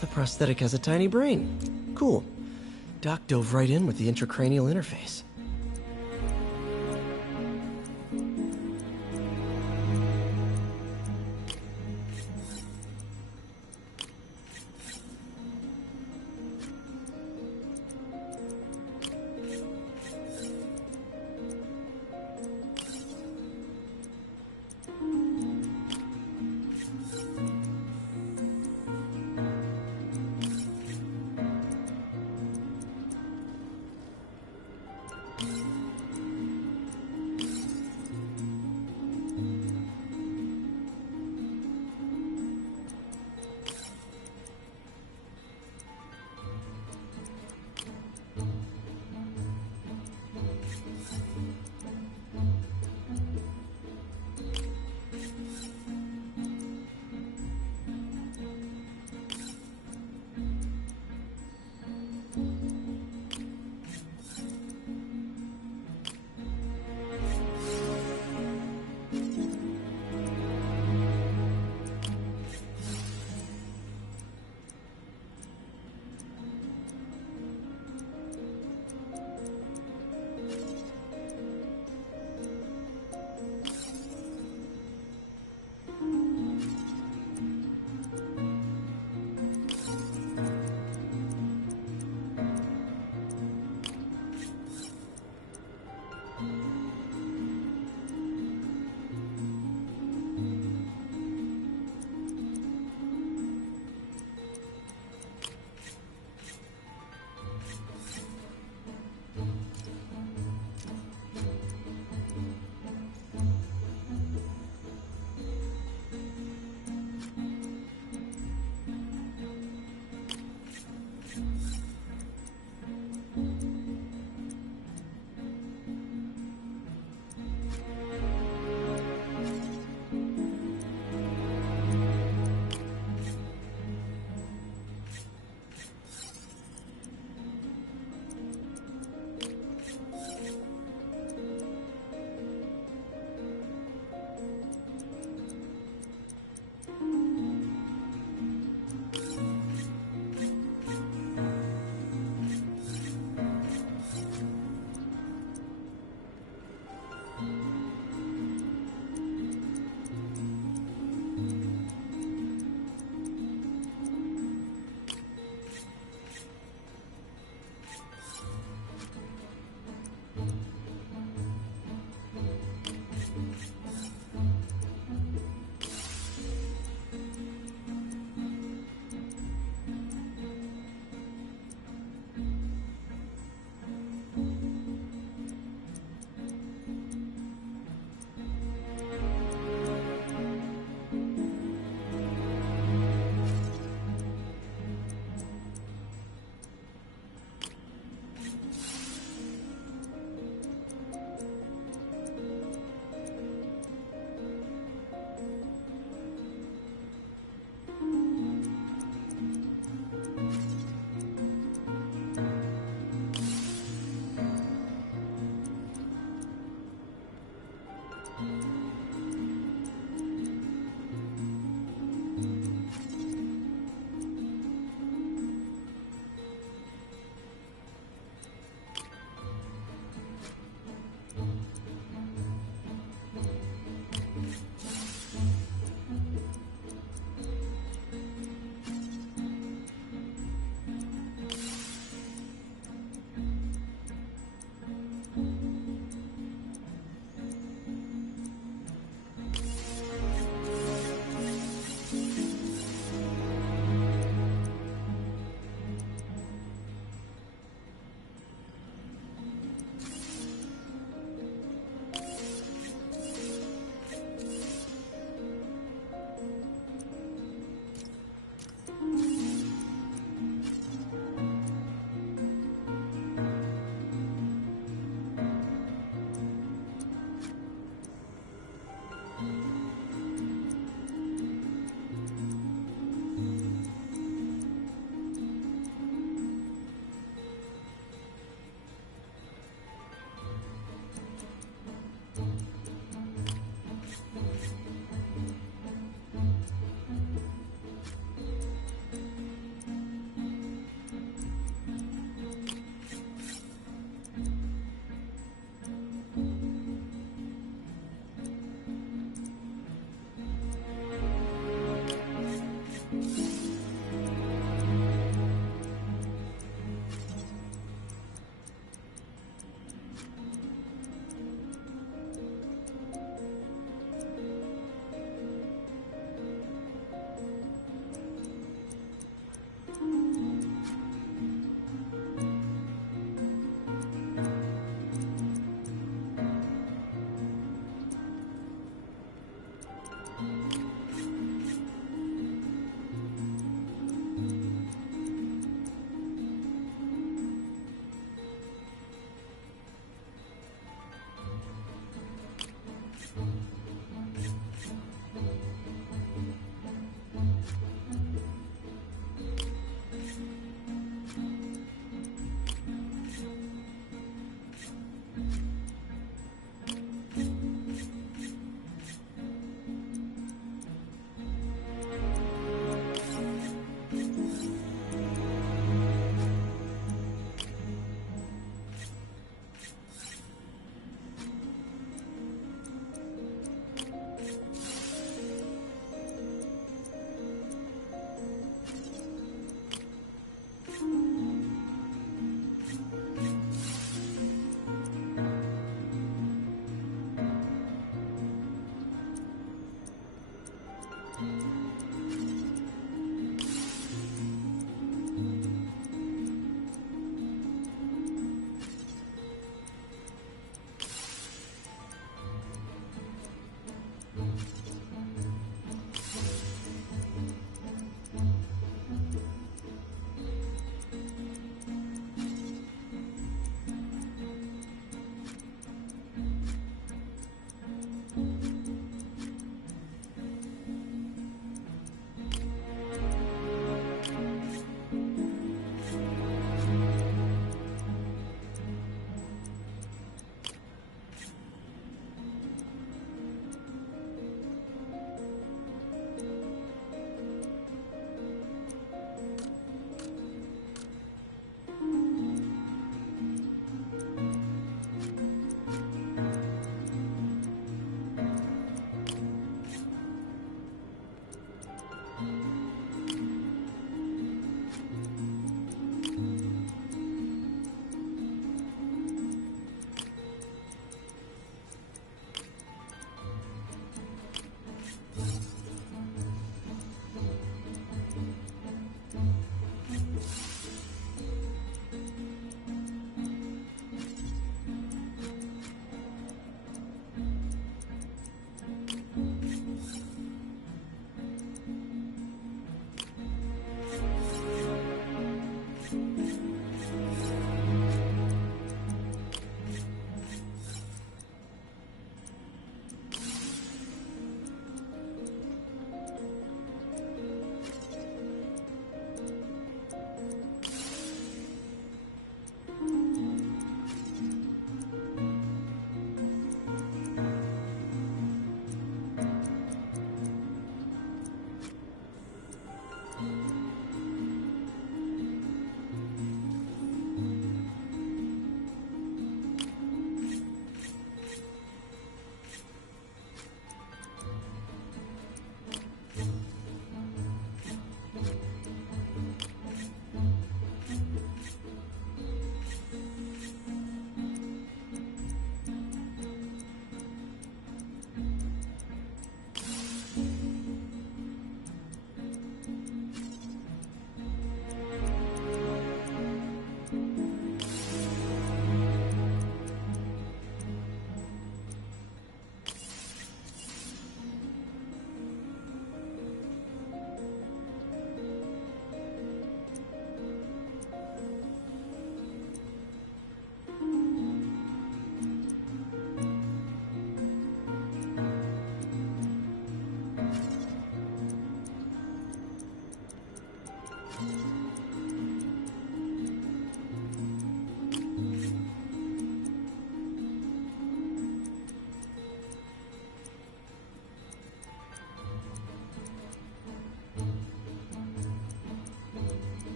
The prosthetic has a tiny brain. Cool. Doc dove right in with the intracranial interface.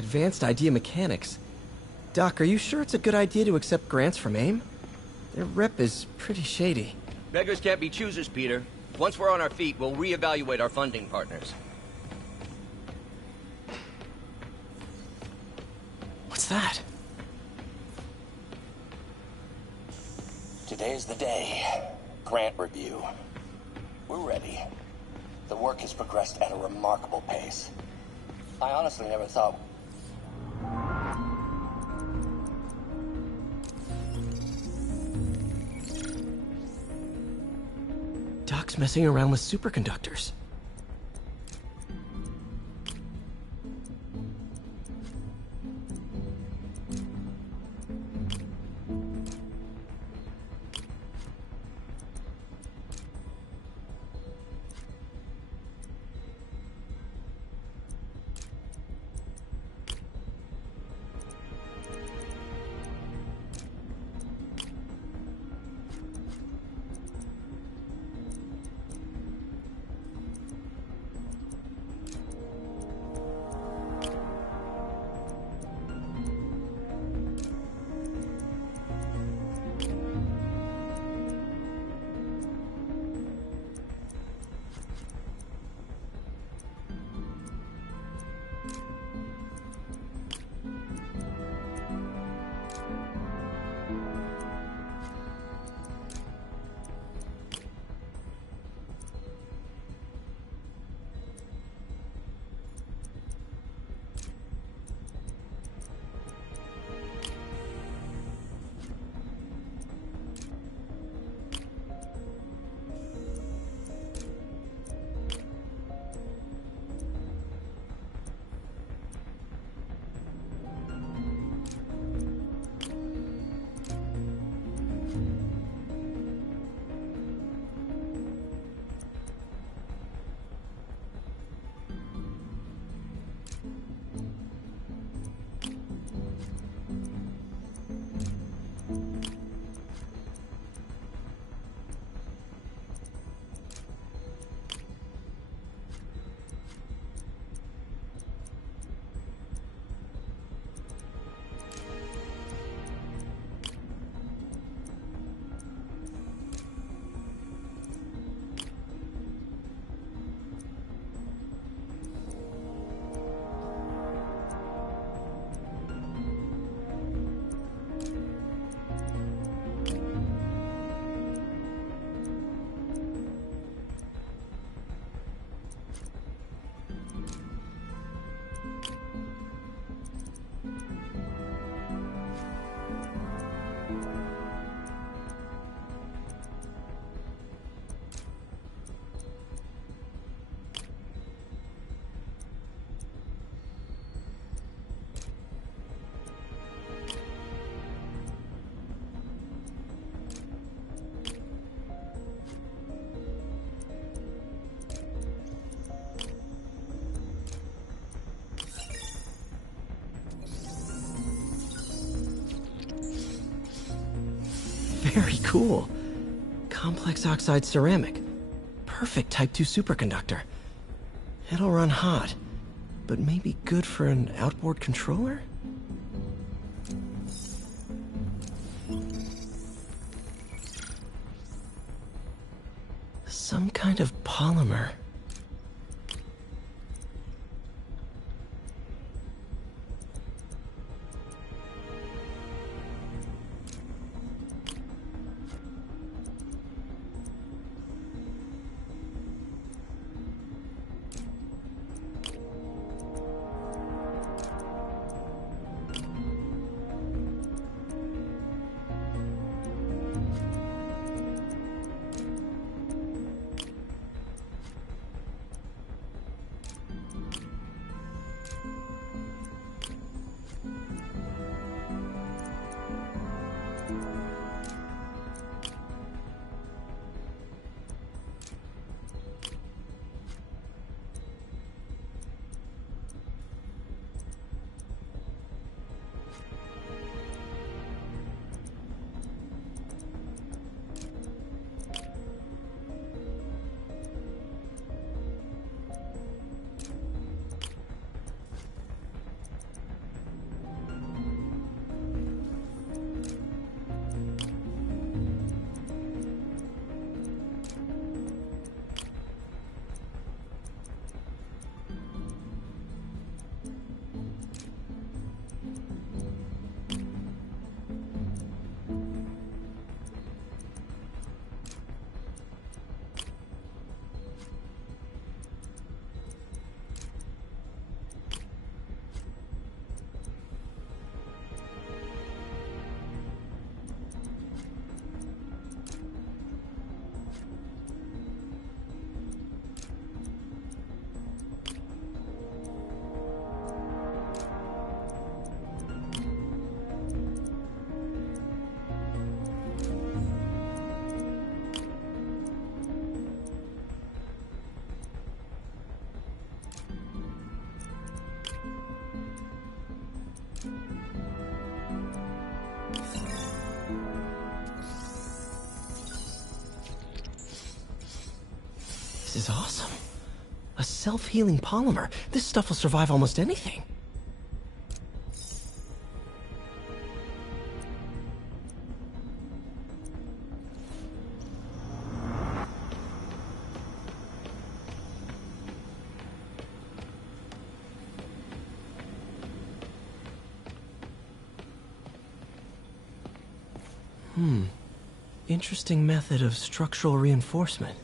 Advanced Idea Mechanics. Doc, are you sure it's a good idea to accept grants from AIM? Their rep is pretty shady. Beggars can't be choosers, Peter. Once we're on our feet, we'll reevaluate our funding partners. What's that? Today's the day. Grant review. We're ready. The work has progressed at a remarkable pace. I honestly never thought... Doc's messing around with superconductors. Very cool. Complex oxide ceramic. Perfect Type 2 superconductor. It'll run hot, but maybe good for an outboard controller? Some kind of polymer. This is awesome. A self-healing polymer. This stuff will survive almost anything. Interesting method of structural reinforcement.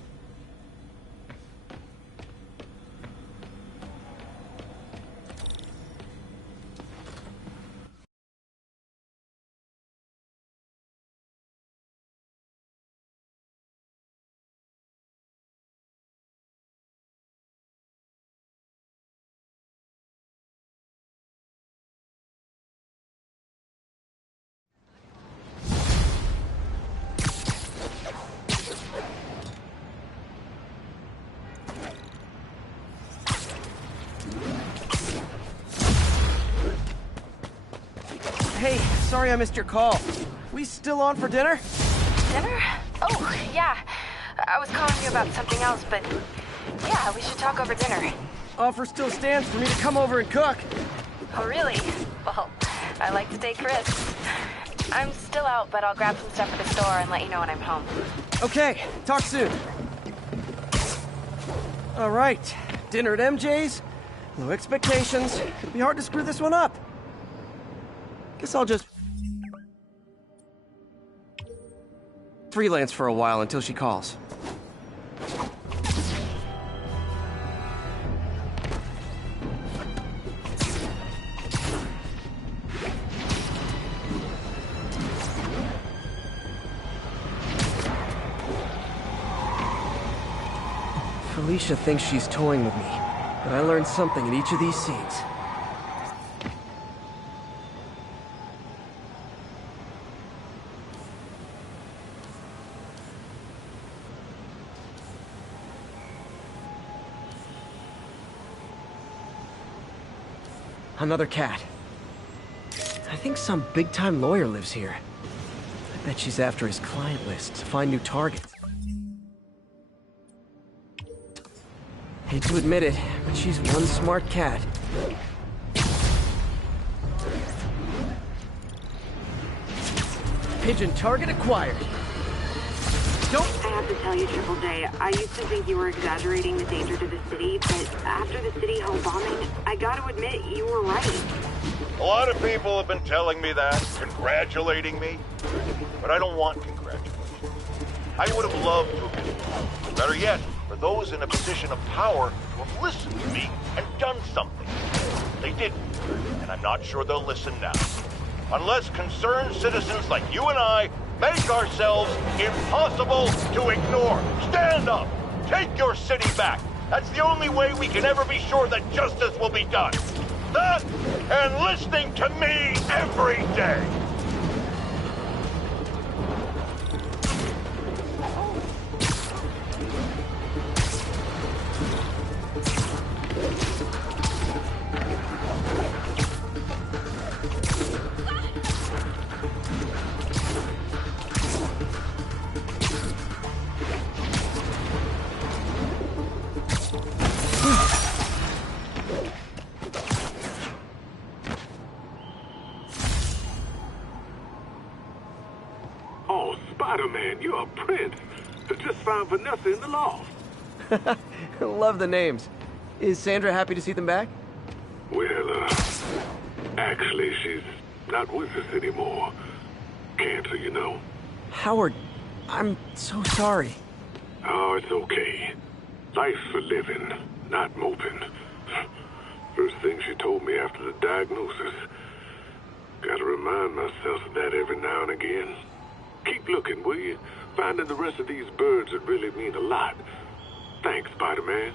Hey, sorry I missed your call. We still on for dinner? Dinner? Oh, yeah. I was calling you about something else, but yeah, we should talk over dinner. Offer still stands for me to come over and cook. Oh, really? Well, I like to take risks. I'm still out, but I'll grab some stuff at the store and let you know when I'm home. Okay, talk soon. All right, dinner at MJ's. No expectations. It'll be hard to screw this one up. Guess I'll just freelance for a while until she calls. Felicia thinks she's toying with me, but I learned something in each of these scenes. Another cat. I think some big-time lawyer lives here. I bet she's after his client list to find new targets. Hate to admit it, but she's one smart cat. Pigeon target acquired. I have to tell you, Triple J, I used to think you were exaggerating the danger to the city, but after the City Hall bombing, I gotta admit, you were right. A lot of people have been telling me that, congratulating me, but I don't want congratulations. I would have loved to have been. Better yet, for those in a position of power to have listened to me and done something. They didn't, and I'm not sure they'll listen now. Unless concerned citizens like you and I make ourselves impossible to ignore. Stand up! Take your city back! That's the only way we can ever be sure that justice will be done. That, and listening to me every day! Spider-Man, you're a prince. I just found Vanessa in the loft. Love the names. Is Sandra happy to see them back? Well, actually, she's not with us anymore. Cancer, you know. Howard, I'm so sorry. Oh, it's okay. Life's for living, not moping. First thing she told me after the diagnosis. Gotta remind myself of that every now and again. Keep looking, will you? Finding the rest of these birds would really mean a lot. Thanks, Spider-Man.